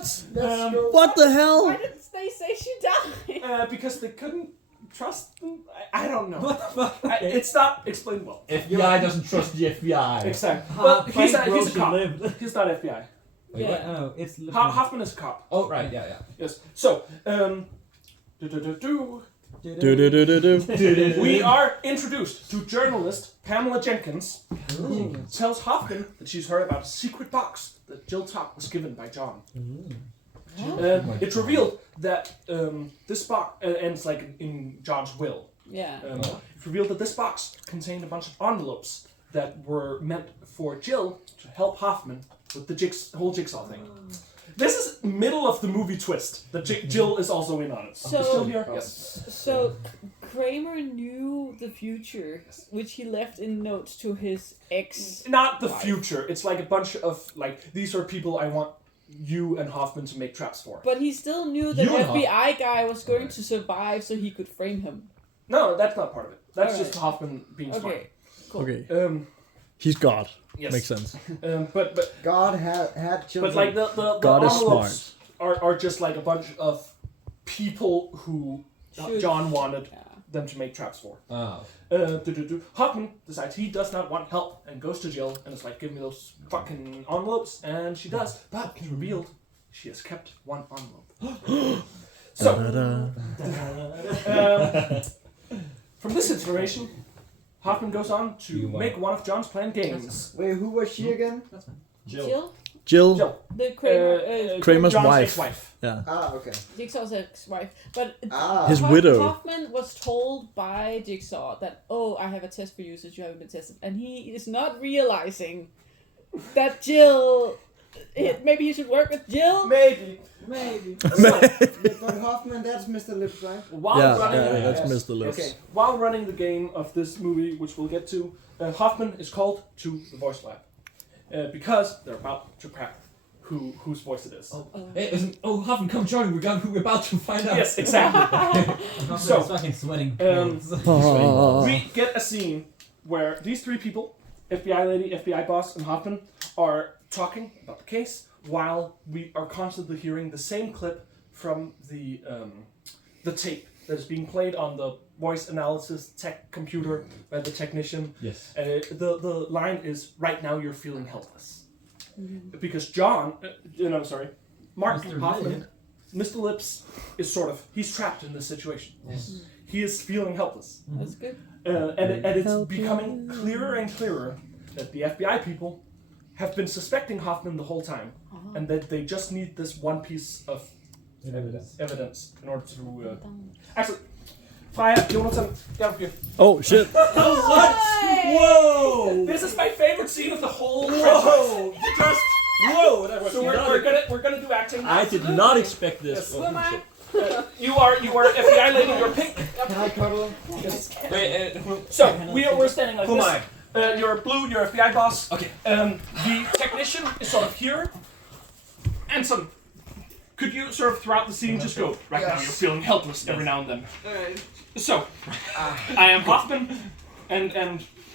Let's go. What the Why hell? didn't they say she died? Because they couldn't trust them? I don't know. What the fuck? It's not explained well. FBI doesn't trust the FBI. Exactly. Well, he's a cop. lived. He's not FBI. Wait, Yeah, what? oh, it's Hoffman is a cop. Oh, right, yeah. Yes. So, we are introduced to journalist Pamela Jenkins, who tells Hoffman that she's heard about a secret box that Jill Top was given by John. It's revealed that this box, and it's like in John's will. Yeah. It's revealed that this box contained a bunch of envelopes that were meant for Jill to help Hoffman with the whole jigsaw thing. This is middle of the movie twist. That Jill is also in on it. So- Is Jill here? Yes. So Kramer knew the future, which he left in notes to his ex. Not the future. It's like a bunch of like these are people I want you and Hoffman to make traps for. But he still knew the You and FBI guy was going to survive, so he could frame him. No, that's not part of it. That's Alright. just Hoffman being Okay. Okay. smart. He's God. Yes. Makes sense. But God had children. but like the God is envelopes are just like a bunch of people who Should- John wanted Yeah. them to make traps for. Oh. Hoffman decides he does not want help and goes to Jill and is like, give me those fucking envelopes, and she does. But it's revealed she has kept one envelope. So, from this information, Hoffman goes on to make one of John's planned games. Wait, who was she again? Jill? Jill, Jill, The Kramer, Kramer's John's wife. ex-wife. Yeah. Ah, okay. Jigsaw's ex-wife. But His widow. Hoffman was told by Jigsaw that, oh, I have a test for you since you haven't been tested. And he is not realizing that Jill... Maybe he should work with Jill? Maybe. But Hoffman, that's Mr. Lips, right? While Yeah, running, that's yes. Mr. Lips. Okay. While running the game of this movie, which we'll get to, Hoffman is called to the voice lab because they're about to crack whose voice it is. Hey, Hoffman, come join me. We're about to find out. Yes, exactly. So So, fucking sweating. we get a scene where these three people, FBI lady, FBI boss, and Hoffman, are talking about the case while we are constantly hearing the same clip from the tape that is being played on the voice analysis tech computer by the technician. Yes. The line is, right now you're feeling helpless. Because John, Mark Mr. Hoffman, Lip. Mr. Lips is he's trapped in this situation. Yes. He is feeling helpless. That's good. And it's becoming clearer and clearer that the FBI people have been suspecting Hoffman the whole time, and that they just need this one piece of evidence in order to... Actually, Freja, Jonathan, get up here. Oh shit! Whoa! This is my favorite scene of the whole Whoa! franchise. Just... Whoa, that was So we're gonna do acting. I did not expect this. Yes. Who am I? You are FBI lady. You're pink. Can I cuddle? Wait, So we're standing like who am this. I? You're blue. You're FBI boss. Okay. The technician is sort of here. Anson, could you sort of throughout the scene just go, right now you're feeling helpless every now and then. Alright. So, I am Hoffman, and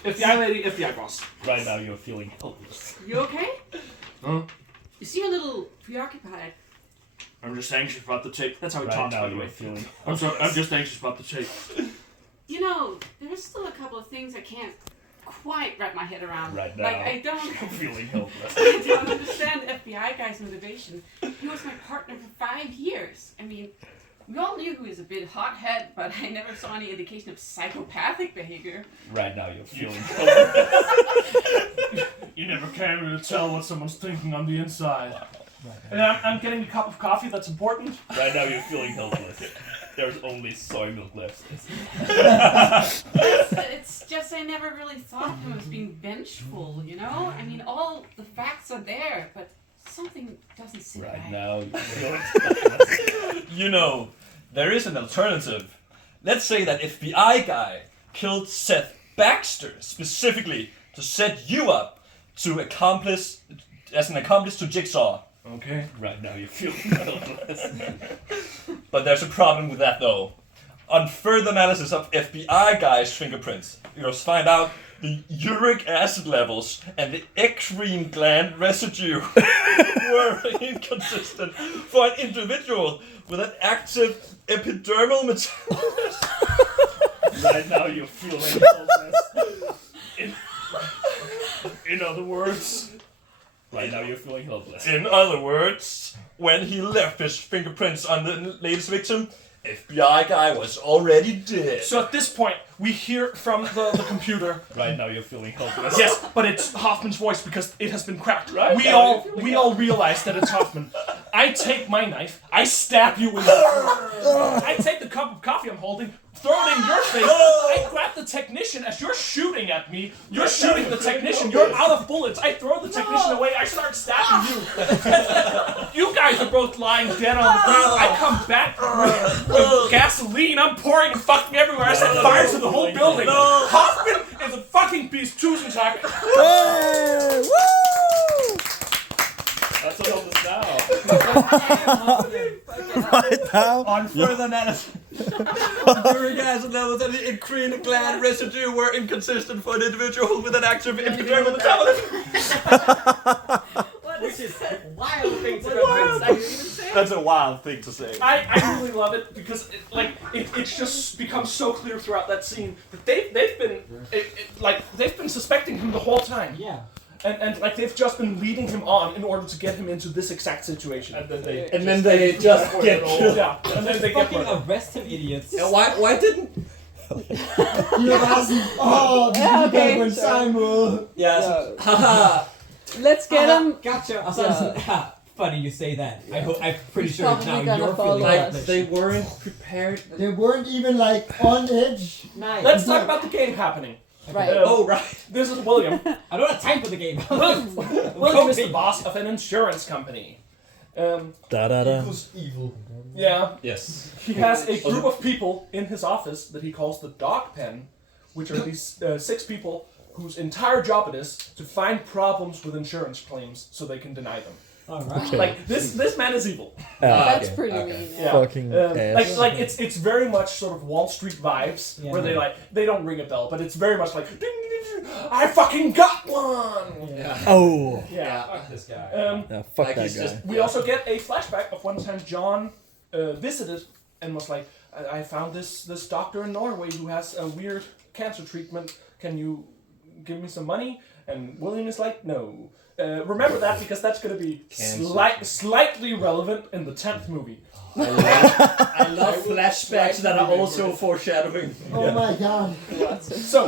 FBI lady, FBI boss. Right now you're feeling helpless. You okay? Huh? You seem a little preoccupied. I'm just anxious about the tape. That's how he Right talks, now by the you're way. feeling I'm just anxious about the tape. You know, there's still a couple of things I can't quite wrap my head around. Right now. Like, I don't feeling helpless. I don't understand the FBI guy's motivation. He was my partner for 5 years. I mean, we all knew he was a bit hothead, but I never saw any indication of psychopathic behavior. Right now you're feeling helpless. You never can really tell what someone's thinking on the inside. And I'm getting a cup of coffee, that's important. Right now you're feeling helpless. There's only soy milk left. It's just I never really thought of him as being vengeful, you know? I mean, all the facts are there, but something doesn't sit Right right. now you're feeling helpless. You know, there is an alternative. Let's say that FBI guy killed Seth Baxter specifically to set you up to accomplice as an accomplice to Jigsaw. Okay. Right now you're feeling helpless. But there's a problem with that though. On further analysis of FBI guy's fingerprints, you will find out the uric acid levels and the eccrine gland residue were inconsistent for an individual with an active epidermal metabolism. Right now you're feeling helpless. In other words, right now you're feeling helpless. In other words, when he left his fingerprints on the latest victim, FBI guy was already dead. So at this point, we hear from the computer. Right now you're feeling helpless. Yes, but it's Hoffman's voice because it has been cracked. Right. We all realize that it's Hoffman. I take my knife, I stab you in the throat. I take the cup of coffee I'm holding, throw it in your face. I grab the technician as you're shooting at me. You're shooting the technician. You're out of bullets. I throw the technician away. I start stabbing you. You guys are both lying dead on the ground. I come back with gasoline. I'm pouring and fucking everywhere. I set fire to the whole building. Hoffman is a fucking beast. Tusentak. Hey, woo! That's what helps us now. Right now. On further analysis, uric acid levels and the eccrine gland residue were inconsistent for an individual with an active epidermal metabolism. What is that? Wild thing to go That's a wild thing to say. I really love it because it's just becomes so clear throughout that scene that they've been suspecting him the whole time. Yeah. And like they've just been leading him on in order to get him into this exact situation. And then And then they just get killed. Yeah, and then they get Fucking murdered. arrest him, idiots. And why didn't? okay, When Simon. Yes. Haha. Let's get him. Gotcha. Og så er det sådan, ha, funny you say that. I'm pretty He's sure probably now gonna you're follow feeling us. helpless. They weren't prepared. They weren't even like on edge. Nice. Let's talk about the game happening. Right. Oh right. This is William. I don't have time for the game. William is the boss of an insurance company. Da da da. Evil. Yeah, Yes. he has a group of people in his office that he calls the dog pen, which are these 6 people whose entire job it is to find problems with insurance claims so they can deny them. Alright. Okay. Like this man is evil. That's Okay, pretty okay. mean. Yeah. Fucking ass. Like it's very much sort of Wall Street vibes Yeah. where they don't ring a bell, but it's very much like ding, ding, ding, I fucking got one. Yeah. Oh. Yeah. Fuck this guy. Yeah, fuck Like that he's guy. just- We also get a flashback of one time John visited and was like, I found this doctor in Norway who has a weird cancer treatment. Can you give me some money? And William is like, no. Remember that because that's going to be slightly relevant in the 10th movie. I love flashbacks that are also foreshadowing. Oh my god. So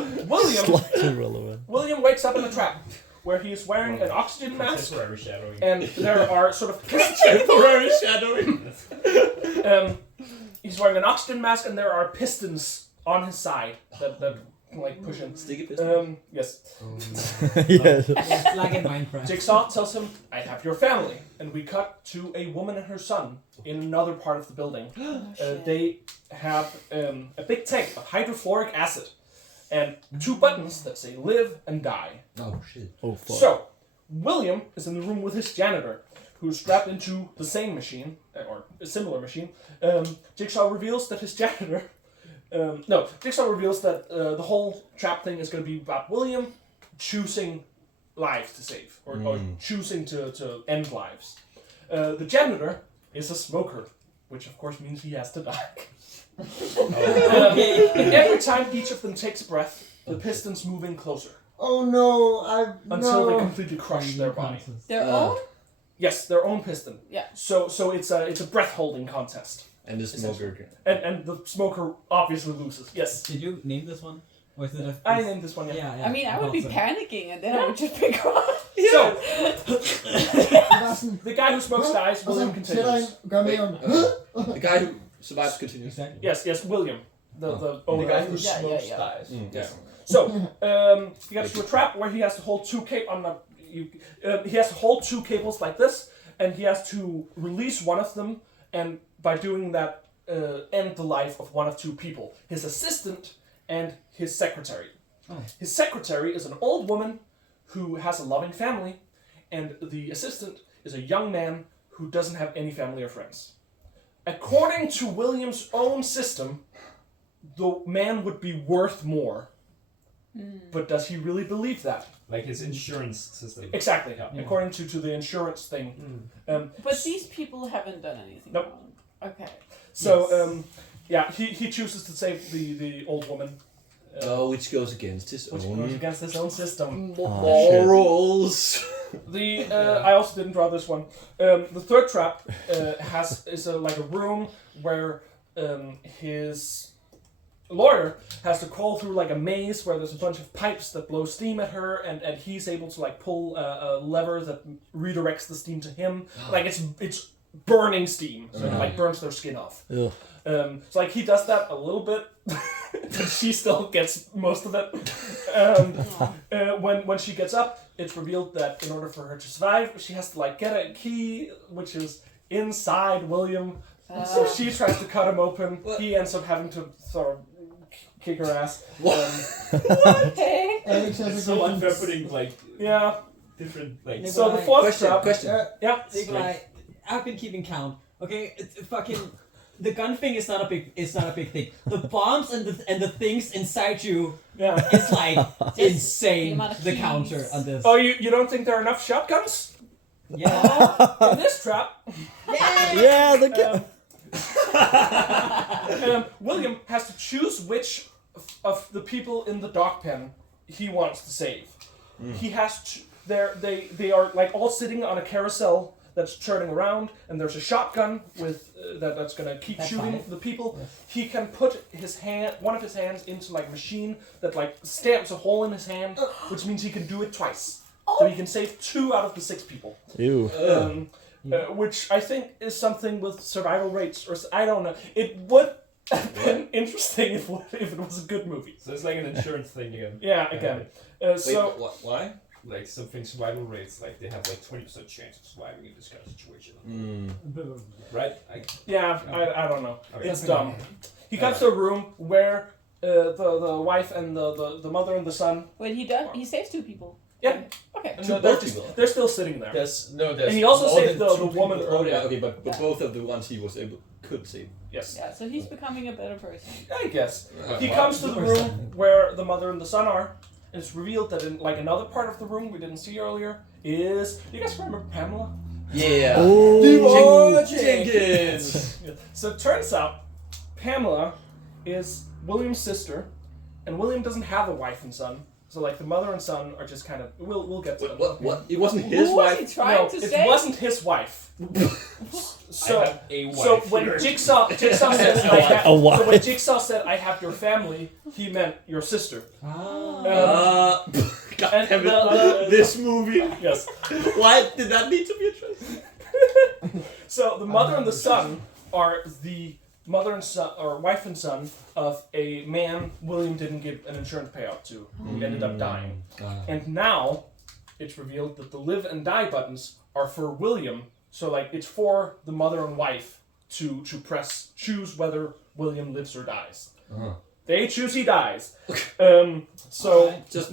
Slightly relevant. William wakes up in a trap where he is wearing an oxygen mask Temporary shadowing. and there are sort of Temporary shadowing. he's wearing an oxygen mask and there are pistons on his side that like push him. Sticky pistol. Yes. Yes. It's like in Minecraft. Jigsaw tells him, I have your family. And we cut to a woman and her son in another part of the building. They have a big tank of hydrofluoric acid and 2 buttons that say live and die. Oh shit. Oh fuck. So, William is in the room with his janitor, who's strapped into the same machine, or a similar machine. Jigsaw reveals that his janitor... Jigsaw reveals that the whole trap thing is going to be about William choosing lives to save, or choosing to end lives. The janitor is a smoker, which of course means he has to die. And every time each of them takes a breath, the pistons move in closer Oh no, until they no. completely crush their body. Their own? Yes, their own piston. Yeah. So it's a breath holding contest, And the smoker. and the smoker obviously loses. Yes, Did you name this one? Or is it a... I named this one. Yeah. Yeah, yeah. I mean, I would be thought so. panicking and then I would just pick one. So Sebastian, the guy who smokes dies. William og så sætter continues. en, gør mere om. The guy who survives continues. Exactly. Yes, William, the owner The guy of who the- smokes yeah. dies. Yes. So he gets to a trap where he has to hold 2 he has to hold 2 cables like this, and he has to release one of them, and by doing that, end the life of one of 2 people: his assistant and his secretary. Oh. His secretary is an old woman who has a loving family, and the assistant is a young man who doesn't have any family or friends. According to William's own system, the man would be worth more But does he really believe that? Like his insurance system. Exactly. Yeah. According to the insurance thing. But these people haven't done anything Nope. wrong. Okay. So, he chooses to save the old woman. Which goes against his Which own goes against his own system. morals. I also didn't draw this one. The third trap is like a room where his lawyer has to crawl through like a maze where there's a bunch of pipes that blow steam at her, and he's able to like pull a lever that redirects the steam to him. Like it's burning steam, so it like burns their skin off. So like he does that a little bit, but she still gets most of it. When she gets up, it's revealed that in order for her to survive, she has to like get a key, which is inside William. So she tries to cut him open. He ends up having to sort of kick her ass. Okay. Alex has a So good unfair putting like Yeah. different like. Nikolaj, So the fourth trap. Question. Yeah. Nikolaj, I've been keeping count. Okay, it's fucking. The gun thing is not a big thing. The bombs and the things inside you Yeah. is like the insane. amount of The keys. counter on this. Oh, you don't think there are enough shotguns Yeah. in this trap? Yeah, the guy. William has to choose which of the people in the dog pen he wants to save. He has to. They are like all sitting on a carousel that's turning around, and there's a shotgun with that's gonna keep That's shooting fine. the people. He can put one of his hands into like a machine that like stamps a hole in his hand, which means he can do it twice. So he can save 2 out of the 6 people. Ew. Which I think is something with survival rates, or I don't know. It would have been interesting if it was a good movie. So it's like an insurance thing again. Yeah, again. So Why? Like something survival rates, like they have like 20% chance of surviving in this kind of situation. Right? yeah, I don't know. Okay. It's dumb. He comes to a room where the wife and the mother and the son. Wait, he saves 2 people. Yeah. Okay. And Two they're, people. they're still sitting there. There's And he also more saved than the 2 woman people. earlier. Okay, but both of the ones he was could save. Yes. Yeah, so he's becoming a better person. I guess. He Wow. comes to the room where the mother and the son are, and it's revealed that in like another part of the room we didn't see earlier is. You guys remember Pamela? Yeah. Oh. Jenkins. So it turns out Pamela is William's sister, and William doesn't have a wife and son. So like the mother and son are just kind of we'll get to them. What? It wasn't his Who was wife. he trying No, to it say? wasn't his wife. So I have a wife so when here. Jigsaw said A wife. A wife. so when Jigsaw said I have your family, he meant your sister. God And damn it. the- This movie. Yes. Why did that need to be addressed? So the mother and the son are the mother and son, or wife and son of a man William didn't give an insurance payout to, who ended up dying. And now it's revealed that the live and die buttons are for William. So like it's for the mother and wife to choose whether William lives or dies. They choose he dies. So Just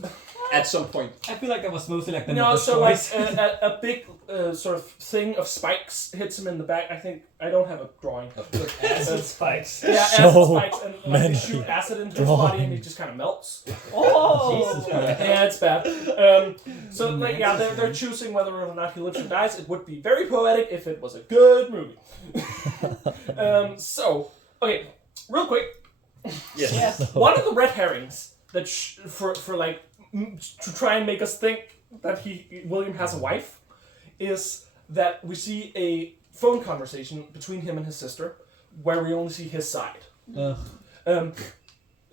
at some point. I feel like that was mostly like the no, mother's so like choice. a big sort of thing of spikes hits him in the back. I think I don't have a drawing. Acid spikes. Yeah, So acid spikes and like, many they shoot acid into his body and he drawings. just kind of melts. Oh! Jesus Christ. Yeah, it's bad. So like yeah, they're choosing whether or not he lives or dies. It would be very poetic if it was a good movie. So okay, real quick, Yes. Yes. one of the red herrings that for like to try and make us think that William has a wife is that we see a phone conversation between him and his sister where we only see his side. Ugh.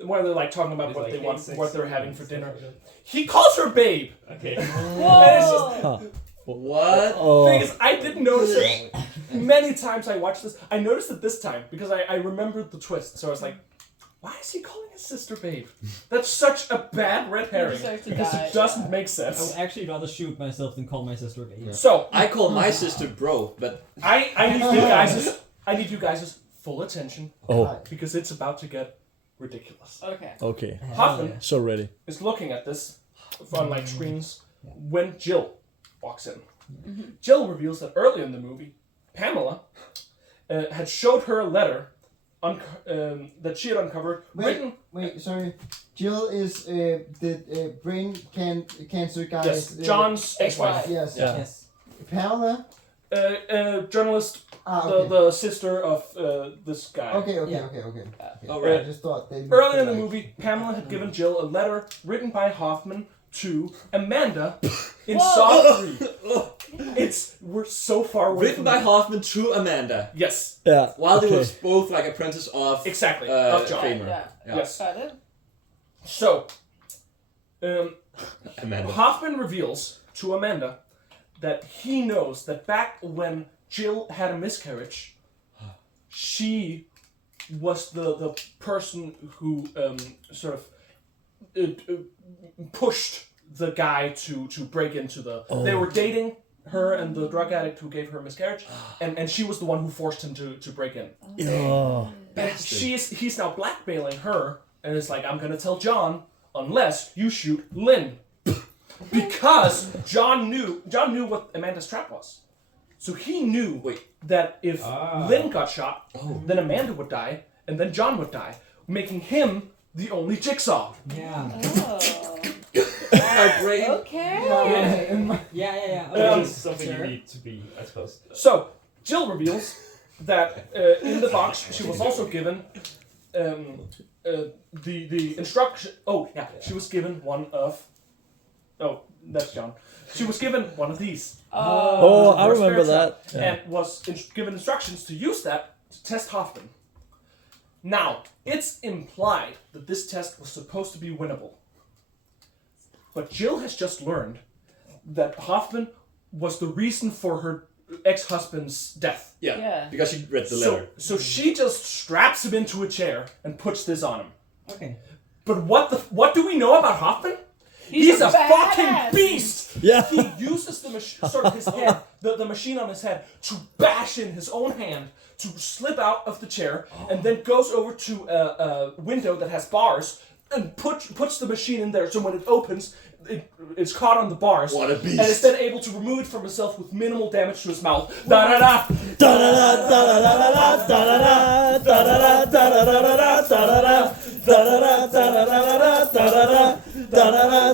Where they're like talking about It's what like they want, 86 what they're having for and dinner. stuff like He calls her babe. that. Okay. Whoa! What? Thing is, I didn't notice it many times I watched this. I noticed it this time because I remembered the twist. So I was like, why is he calling his sister babe? That's such a bad red herring deserves to because die. it doesn't make I sense. would actually rather shoot myself than call my sister baby. So I call my sister bro, but I need you guys' full attention Oh, because it's about to get ridiculous. Okay. okay. Hoffman So ready. is looking at this on like screens when Jill walks in. Jill reveals that early in the movie, Pamela had showed her a letter that she had uncovered. Wait, sorry. Jill is the brain cancer guy. Yes, John's ex-wife. Yes. Yeah. Yes. Pamela. Journalist, Okay. the sister of this guy. Okay. Yeah. Oh, right. I just thought they. Early in the movie, Pamela had given Jill a letter written by Hoffman to Amanda in Saw 3. We're so far away Written from by it. Hoffman to Amanda. Yes, Yeah. While they okay. were both like apprentice of exactly. Of John. Kramer. Yeah. Yes. Got it. So, Amanda. Hoffman reveals to Amanda that he knows that back when Jill had a miscarriage, she was the person who sort of pushed the guy to break into the. They were dating, her and the drug addict who gave her a miscarriage, and she was the one who forced him to break in. Oh. And he's now blackmailing her, and it's like, I'm gonna tell John unless you shoot Lynn. Because John knew what Amanda's trap was. So he knew that if Lynn got shot, then Amanda would die, and then John would die, making him the only Jigsaw. Yeah. Oh. My brain. Okay. Yeah. Which is something you need to be, I suppose. So Jill reveals that in the box she was also given the instruction. Oh yeah, she was given one of. Oh, that's John. She was given one of these. Oh, I her remember spare that. trap, and was given instructions to use that to test Hoffman. Now, it's implied that this test was supposed to be winnable. But Jill has just learned that Hoffman was the reason for her ex-husband's death. Yeah. Because she read the letter. So she just straps him into a chair and puts this on him. Okay. But what do we know about Hoffman? He's a fucking beast! Yeah. He uses the his head, the machine on his head, to bash in his own hand, to slip out of the chair, and then goes over to a window that has bars, and puts the machine in there, so when it opens, it's caught on the bars. What a beast. And is then able to remove it from himself with minimal damage to his mouth. Da-da-da!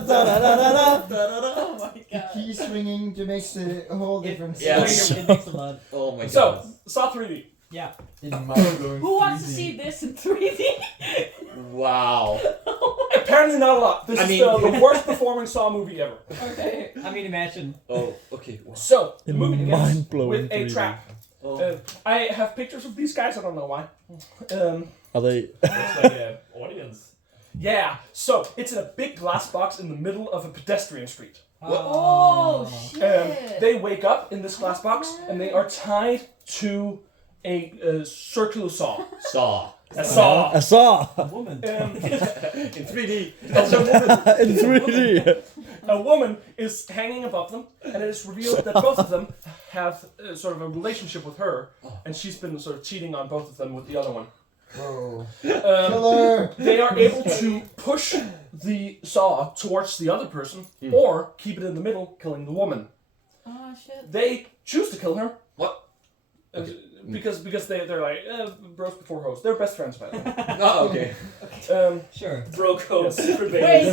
Oh my god. Key swinging to makes a whole difference. Yeah. It makes a lot. Oh my god. So, Saw 3D. Yeah. Who wants to see this in 3D? Wow. Apparently not a lot. This I is mean- the worst performing Saw movie ever. Okay. I mean, imagine. Oh, okay. Wow. So, the movie begins Mind-blowing with a 3D. trap. Oh. I have pictures of these guys, I don't know why. Are they? It's like an audience. Yeah, so it's in a big glass box in the middle of a pedestrian street. Oh shit. They wake up in this glass box and they are tied to a circular saw. Saw. A saw. I saw A woman. In 3D. in 3D. A woman is hanging above them, and it is revealed that both of them have sort of a relationship with her, and she's been sort of cheating on both of them with the other one. Whoa. Killer. They are able to push the saw towards the other person, or keep it in the middle, killing the woman. Oh shit. They choose to kill her. What? Because they're like bros before hoes. They're best friends by the way. Oh, okay. Sure. Bro code. Super Wait,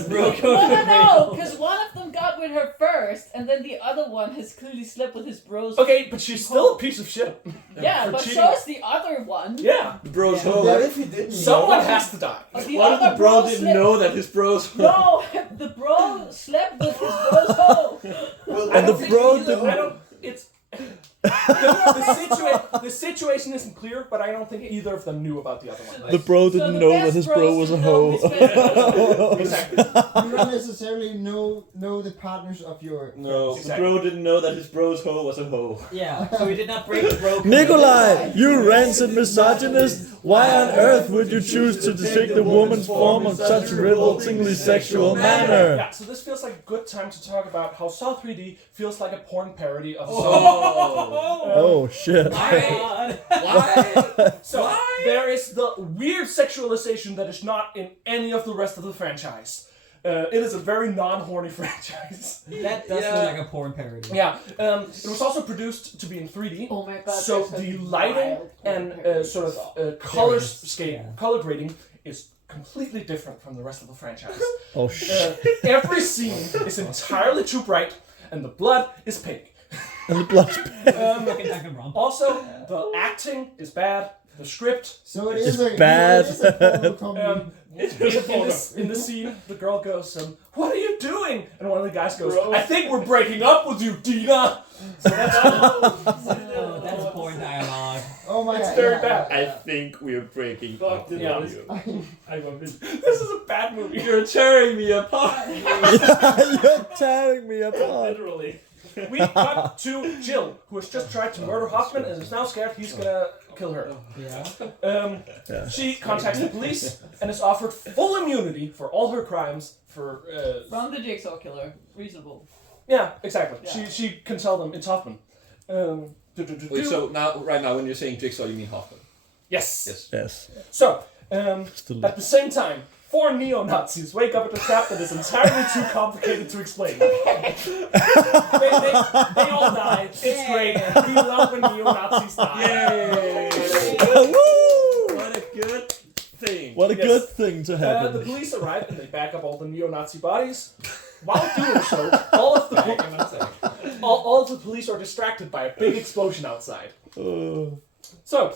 baby. no, because one of them got with her first, and then the other one has clearly slept with his bros. Okay, but she's still a piece of shit. Yeah, for but cheating. so is the other one. Yeah. The bros Yeah. hoe. What if he didn't? Someone has to die. Oh, the What if other the bro bro didn't slept- know that his bros No, the bro slept with his bro's hoe. I And don't the think bro either- didn't- I don't. It's. The situation isn't clear, but I don't think either of them knew about the other one. The bro So didn't the know best that his bro bros was a didn't know his hoe. best bro. Exactly. You don't necessarily know the partners of your. No, Exactly. the bro didn't know that his bro's hoe was a hoe. Yeah. So we did not break the bro. Nikolaj, you rancid misogynist! Why on earth would you choose to depict a woman's form in such a revoltingly sexual manner? Yeah, so this feels like a good time to talk about how Saw 3D feels like a porn parody of Oh. Saw. Oh shit. Why? So there is the weird sexualization that is not in any of the rest of the franchise. It is a very non-horny franchise. That does look like a porn parody. Yeah. It was also produced to be in 3D. Oh my god. So the lighting and sort of color grading is completely different from the rest of the franchise. Oh shit. Every scene is entirely too bright, and the blood is pink. And the blood's Also, the acting is bad. The script So it is is bad. in this scene, the girl goes, "What are you doing?" And one of the guys goes, "I think we're breaking up with you, Dina." So that's that's porn dialogue. Oh my It's god. very bad. I think we're breaking up with Yeah. you. This is a bad movie. You're tearing me apart. You're tearing me apart. Literally. We cut to Jill, who has just tried to murder Hoffman and is now scared he's gonna kill her. Yeah. She contacts the police and is offered full immunity for all her crimes. From the Jigsaw Killer. Reasonable. Yeah, exactly. Yeah. She can tell them it's Hoffman. Wait, so right now when you're saying Jigsaw, you mean Hoffman? Yes. Yes. So, Still at the same time, 4 neo-Nazis wake up at a trap that is entirely too complicated to explain. they all die. It's great. We love when neo-Nazis die. Yay! Woo! What a good thing. What a Yes. good thing to The happen. police arrive and they back up all the neo-Nazi bodies. While doing so, all of the police are distracted by a big explosion outside. So,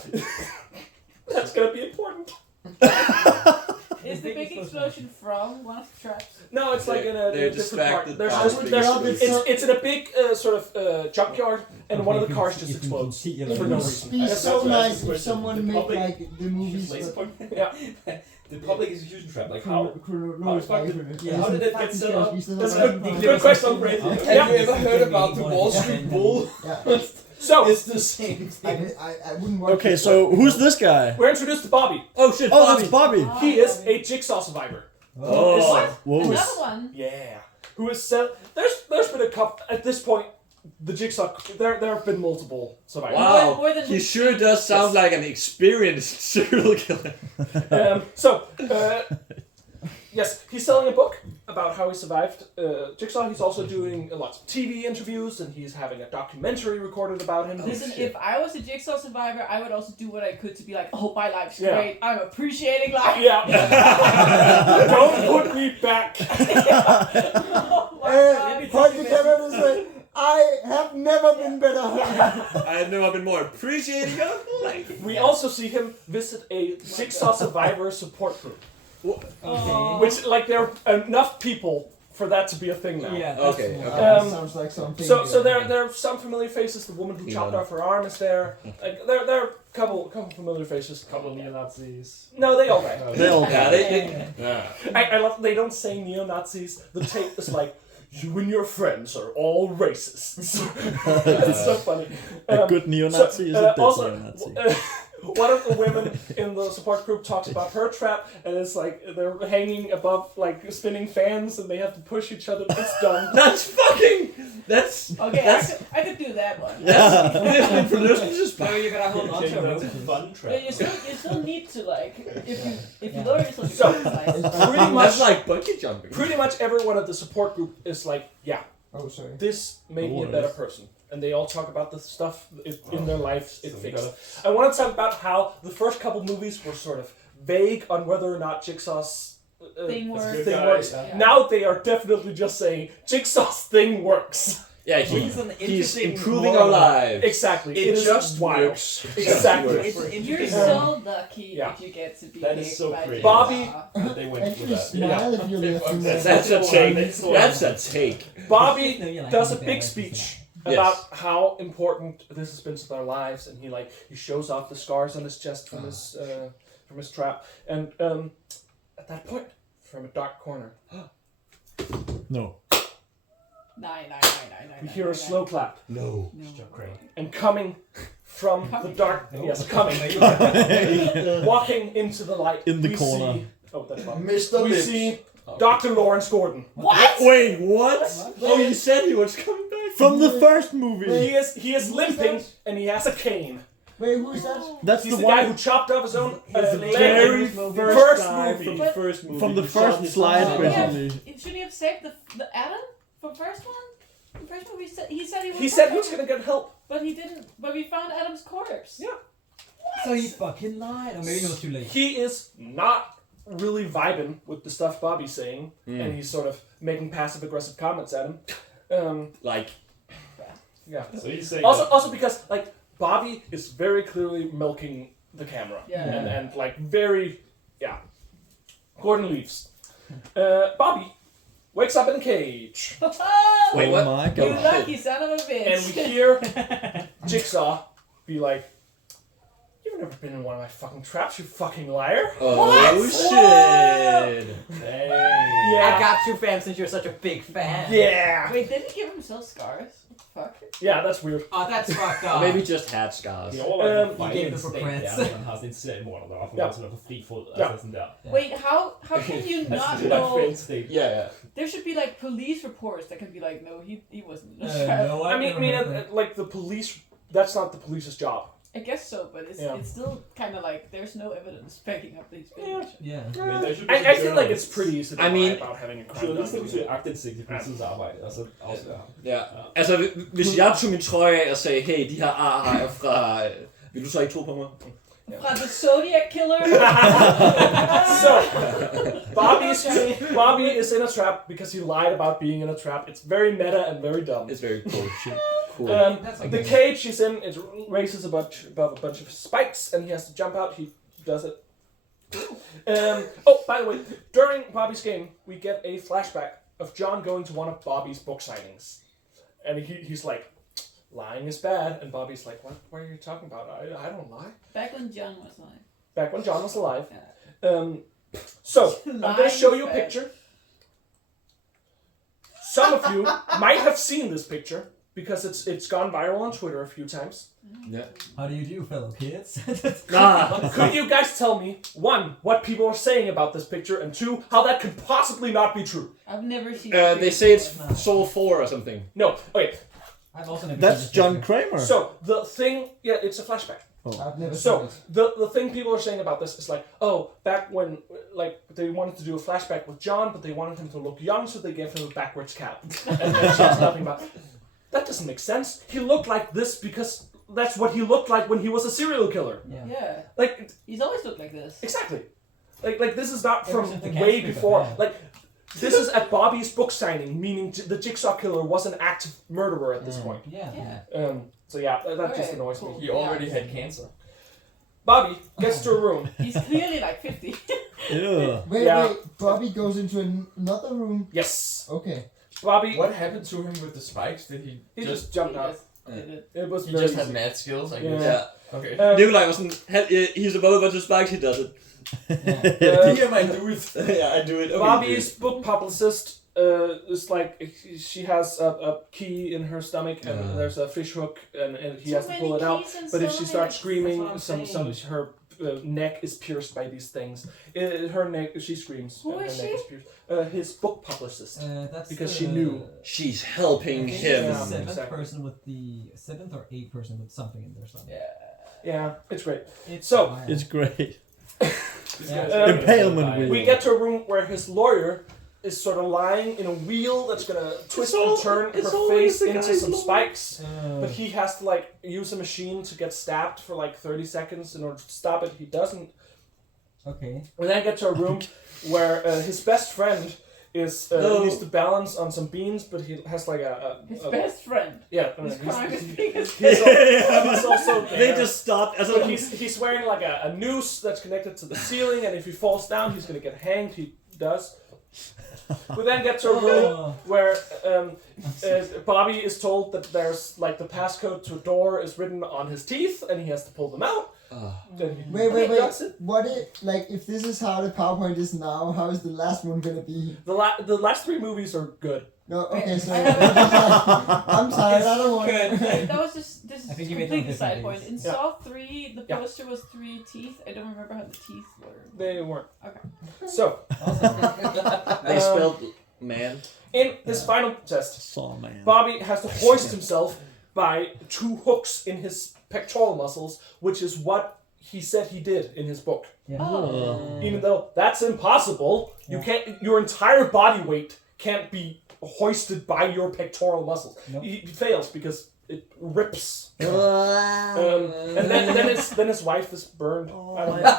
that's gonna be important. Is the big explosion from one of the traps? No, it's like in a They're different part. distracted There's, by there's, the big there's, explosion. it's in a big sort of junkyard, and one of the cars just explodes It for no would reason. be That's so what I nice asked if the someone question. The made public like the movies Laser but point. Yeah. The public execution trap, like how chronological. how did it get set up? That's a good question. Have Yeah. you ever heard about the Wall Street Bull? Yeah. So, It's the same thing. I wouldn't watch Okay, it, so who's this guy? we're introduced to Bobby. Oh shit, Oh, Bobby. that's Bobby. He is a jigsaw survivor. Oh, whoa. Another one. Yeah. Who is there's been a couple at this point. The jigsaw. There have been multiple survivors. Wow, More than he we sure think. does sound like an experienced serial killer. Yes, he's selling a book about how he survived Jigsaw. He's also doing lots of TV interviews, and he's having a documentary recorded about him. Listen, if I was a Jigsaw survivor, I would also do what I could to be like, oh, my life's Yeah. great. I'm appreciating life. Yeah. Don't put me back. Oh my God. Point the camera this way. I have never been better. I have never been more appreciating of life. We also see him visit a Jigsaw survivor support group, Oh. which there are enough people for that to be a thing now. Yeah. Okay, that's- okay. Sounds like something. So there are some familiar faces. The woman who chopped Yeah. off her arm is there. Like, there are a couple familiar faces. Couple of neo-Nazis. No, they all die. They all Yeah, I love. They don't say neo-Nazis. The tape is like, you and your friends are all racists. It's so funny. A good neo-Nazi is a dead also, neo-Nazi. one of the women in the support group talks about her trap, and it's like they're hanging above like spinning fans, and they have to push each other. It's done. That's Okay, I could do that one. that's just So you gotta hold on to That's a it. fun trap. Yeah, you still need to like if you lower yourself, So- you can Pretty much, That's like bungee jumping. pretty much everyone at the support group is like, yeah, Oh, sorry. this made me a Oh, better yes. person. And they all talk about the stuff in their lives it So we fixed. gotta- I want to talk about how the first couple movies were sort of vague on whether or not Jigsaw's Thing works. good thing guy, works. yeah. Now they are definitely just saying Jigsaw's thing works. Yeah, He's an he's interesting improving moral. our lives. Exactly. It is just wild. works. Exactly. It It's works. You're interesting. so lucky Yeah. if you get to be That is picked so by creative. Bobby- Jigsaw. They went with Actually, that. smile if you listen. That's a take. That's a take. Bobby No, you like does a it big better. speech Yes. about how important this has been to their lives, and he shows off the scars on his chest from his trap, and at that point, from a dark corner, No. Nine. we hear a slow clap, No. and coming from the dark, walking into the light, In the we corner. see- oh, that's Bobby. Mr. We Lips. see Dr. Lawrence Gordon. What? Wait, what? Oh, you said he was coming back. From the first movie. He is limping and he has a cane. Wait, who is that? That's He's the the guy one who chopped off his own the leg very in the first first guy movie. from the But- first movie. from the He shot first his Oh, slide, yeah. basically. Shouldn't he have saved the Adam from first one? The first movie he said he was. He said he was gonna get help. But he didn't. But we found Adam's corpse. Yeah. So he fucking lied, or maybe it was too late. He is not really vibing with the stuff Bobby's saying, and he's sort of making passive-aggressive comments at him. Like, Yeah. So he's saying Also because like Bobby is very clearly milking the camera. Yeah. And like very Gordon leaves. Bobby wakes up in a cage. wait, Oh what? my You god. lucky son of a bitch. And we hear Jigsaw be like, "You've never been in one of my fucking traps, you fucking liar." Oh shit! Yeah. I got you, fam, since you're such a big fan. Yeah. Wait, did he give himself scars? What the fuck? Yeah, that's weird. Oh, that's fucked Or up. maybe just had scars. Ja, och Um, he gave them for prints. Han har sin seriemorder där, Ja. han sån där på fri fot, Ja. alltså sån där. Wait, how can you not Alltså, det är know? friends state. Yeah. There should be like police reports that can be like, no, he wasn't in a No, trap. I mean, like the police. That's not the police's job. I guess so, but it's still kind of like there's no evidence backing up these claims. Yeah. Men der should be I feel like it's pretty easy to I mean, lie about having a crime journalister done. vil søge aktindsigt i politiets arbejde, og så afslører ham. Ja. Altså, hvis jeg tog min trøje af og sagde, hey, de her ar er fra... Vil du så ikke tro på mig? From the Zodiac Killer. So, Bobby is in a trap because he lied about being in a trap. It's very meta and very dumb. It's very cool shit. Cool. The cage he's in, it raises above a bunch of spikes, and he has to jump out. He does it. By the way, during Bobby's game, we get a flashback of John going to one of Bobby's book signings, and he's like, "Lying is bad," and Bobby's like, "What are you talking about? I don't lie." Back when John was alive. Back when John was alive. Yeah. So I'm going to Lying show is you a bad. picture. Some of you might have seen this picture because it's gone viral on Twitter a few times. Yeah. How do you do, fellow kids? Ah. Could you guys tell me, one, what people are saying about this picture, and two, how that could possibly not be true? I've never seen. They say it's Soul 4 or something. No, okay. I've also never That's seen this John picture. Kramer. So the thing, it's a flashback. I've never seen So it. the thing people are saying about this is like, oh, back when like they wanted to do a flashback with John, but they wanted him to look young, so they gave him a backwards cap, and then she has nothing about. That doesn't make sense. He looked like this because that's what he looked like when he was a serial killer. Yeah. Like He's always looked like this. exactly. Like this is not Ever from since the way Casper before. book, Like this is at Bobby's book signing, meaning the Jigsaw killer was an active murderer at this point. Yeah. Yeah. So yeah, that just Okay, annoys cool. me. He already had cancer. Bobby gets to a room. He's clearly like 50. Yeah. Wait, Bobby goes into another room. Yes, Okay. Bobby. What happened to him with the spikes? Did he He just... just jumped He out. just did it. It was He very just had easy. mad skills, I Yeah. guess. Yeah. Okay. Nikolaj var sådan, he's above a bunch of spikes, he does it. Here, man, do it. Yeah, I do it. Okay, Bobby's book publicist is like she has a key in her stomach and there's a fish hook and he has to pull it out. But if she starts screaming, her neck is pierced by these things. Her neck, she screams. Who and is her neck she? is pierced. His book publicist. That's Because the, she knew. She's helping I think him. it's Yeah. the seventh Exactly. person with the seventh or eighth person with something in their stomach. Yeah, it's great. It's So, wild. It's great. Yeah. Impalement wheel. We get to a room where his lawyer is sort of lying in a wheel that's gonna twist and turn her face into some spikes. But he has to like use a machine to get stabbed for like 30 seconds in order to stop it. He doesn't. Okay. We then get to a room where his best friend is needs to balance on some beans, but he has like His a best friend. yeah. His crime is biggest. He's also there. They just stopped. But he's wearing like a noose that's connected to the ceiling, and if he falls down, he's gonna get hanged. He does. We then get to a room where Bobby is told that there's like the passcode to a door is written on his teeth, and he has to pull them out. Then he Wait. does it. What if this is how the PowerPoint is now? How is the last one gonna be? The last three movies are good. No. Okay. So I'm tired. I don't want. That was just this is I think you made them completely side different point. In days. Yeah. Saw 3, the Yeah. poster was 3 teeth. I don't remember how the teeth were. They weren't. Okay. So They spelled man. in this final test, Saw man. Bobby has to hoist himself by 2 hooks in his pectoral muscles, which is what he said he did in his book. Yeah. Oh. Even though that's impossible, you can't. Your entire body weight can't be hoisted by your pectoral muscles. Nope. He fails because it rips. And then his wife is burned. I don't know.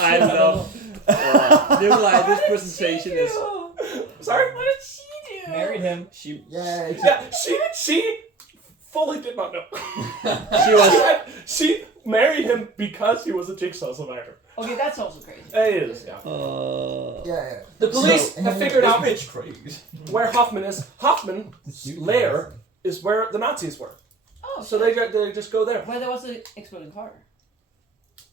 I love Nikolaj. This presentation is. Sorry. What did she do? Married him. Yeah, she fully did not know. She married him because he was a Jigsaw survivor. Okay, that's also crazy. It is, yeah. Yeah. The police have figured out Bitch crazy. where Hoffman is. Hoffman's lair is where the Nazis were. Oh, So they just go there. where there was an exploding car.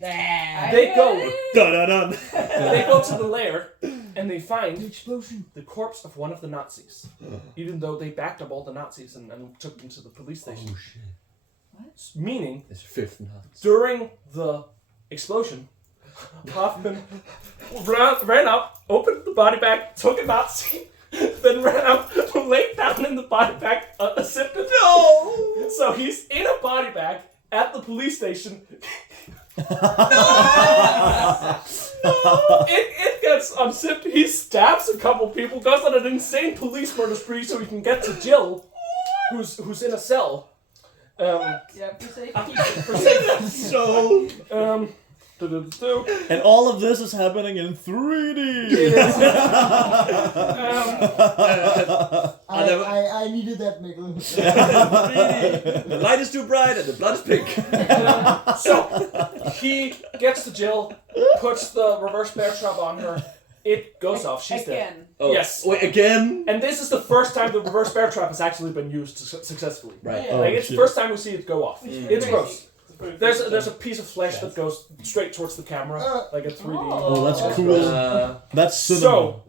They go. Dun-dun-dun. They go to the lair and they find Explosion. the corpse of one of the Nazis. Even though they backed up all the Nazis and took them to the police station. shit. Meaning, It's fifth Nazi. during the explosion, Hoffman ran up, opened the body bag, took a Nazi, then ran up, laid down in the body bag, sipped it. No! So he's in a body bag at the police station. It gets unzipped. He stabs a couple people, goes on an insane police murder spree so he can get to Jill, who's in a cell. Yeah, for safety. For safety. So, Do-do-do-do. and all of this is happening in 3D. I needed that, Mikkel. The light is too bright and the blood is pink. So he gets to Jill, puts the reverse bear trap on her. It goes off. She's dead. Again. Oh, Yes. Wait, again? And this is the first time the reverse bear trap has actually been used successfully. Right. Yeah. Like it's the first time we see it go off. It's Crazy. gross. There's a piece of flesh that goes straight towards the camera, like a 3D. Oh, that's cool. That's cinema. So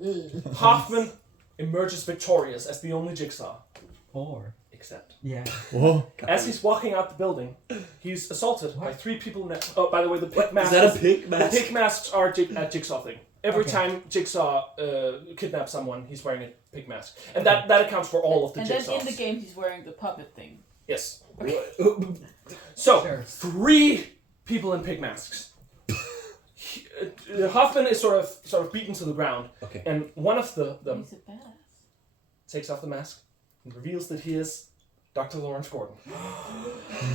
Hoffman emerges victorious as the only Jigsaw. Or. Except, Yeah. Whoa. as he's walking out the building, he's assaulted by 3 people. Oh, by the way, the pig Is masks. that a pig The mask? pig masks are a Jigsaw thing. Every Okay. time Jigsaw kidnaps someone, he's wearing a pig mask, and that accounts for all of the And then Jigsaws. in the game, he's wearing the puppet thing. Yes. So Sure. 3 people in pig masks. Hoffman is sort of beaten to the ground, Okay. and one of them He's a badass. takes off the mask and reveals that he is Dr. Lawrence Gordon.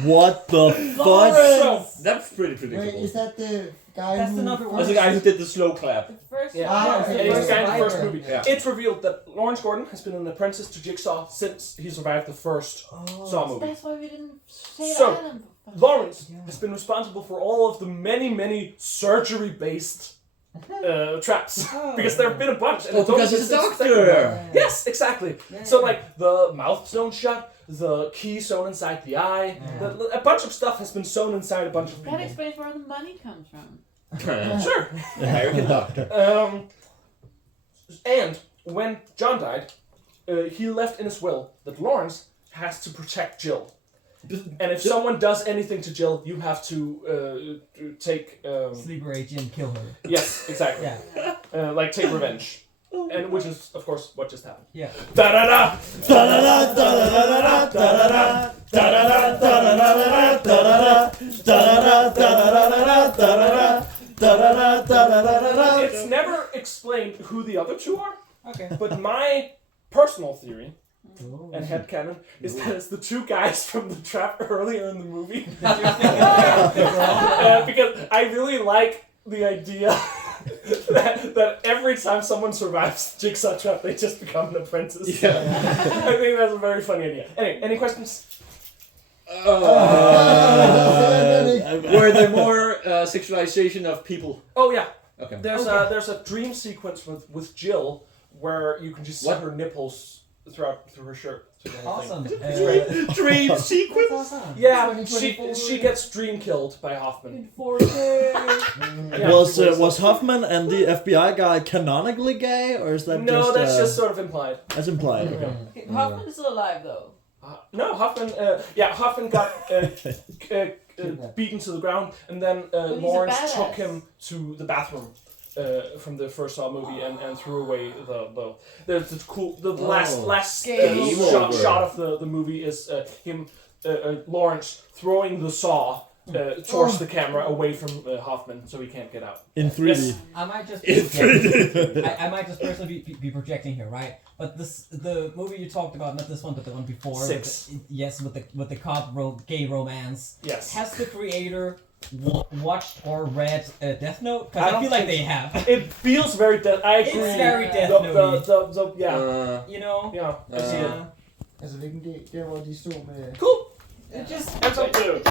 What the fuck? So, That's pretty Wait, predictable. is that the guy That's who... the number one. That's the guy who did the slow clap. The first yeah, Ah, and okay. he's the guy in the first Survivor. movie. Yeah. It's revealed that Lawrence Gordon has been an apprentice to Jigsaw since he survived the first Saw movie. That's why we didn't say So, Adam. Lawrence has been responsible for all of the many surgery-based traps. Because there have been a bunch. And Oh, it's only because he's a since the doctor. second one. Yes, exactly. So, like, the mouth sewn shut, the key sewn inside the eye, a bunch of stuff has been sewn inside a bunch of That people. explains where the money comes from. Sure. American doctor. And when John died, he left in his will that Lawrence has to protect Jill. And if someone does anything to Jill, you have to take... Sleeper agent, kill her. yes, exactly. Yeah. Like take revenge. And which is, of course, what just happened. Yeah. Da-da-da! Da-da-da, da-da-da, da-da-da, da-da-da, da-da-da, da-da-da, da-da-da, da-da-da, da-da-da, da-da-da, da-da-da. It's never explained who the other 2 are, Okay. but my personal theory and headcanon is that it's the 2 guys from the trap earlier in the movie. Because I really like the idea that every time someone survives the Jigsaw trap, they just become an apprentice. Yeah. I think that's a very funny idea. Anyway, any questions? Were there more sexualization of people? Oh yeah, Okay. there's a dream sequence with Jill where you can just see What? her nipples through her shirt. Through the whole thing. Awesome. Dream sequence? Awesome. Yeah, 2024. she gets dream killed by Hoffman. Yeah, Was Hoffman and the FBI guy canonically gay, or is that no, just... that's just sort of implied. That's implied, okay. Okay, Hoffman is still alive though. No, Hoffman. Hoffman got beaten to the ground, and then he's a Lawrence badass. took him to the bathroom from the first Saw movie and threw away the cool last Game over. shot of the movie is him Lawrence throwing the saw towards the camera away from Hoffman so he can't get out. In 3D. Yes. I might just In 3D. I might just personally be projecting here, right? But the movie you talked about, not this one, but the one before. 6. With the cop gay romance. Yes. Has the creator watched or read Death Note? Because I feel like they have. It feels very Death. I agree. It's very Death Note. Yeah. You know. Yeah. I see it. Altså hvilken del? Der hvor de stod med... Cool. It just. That's up to.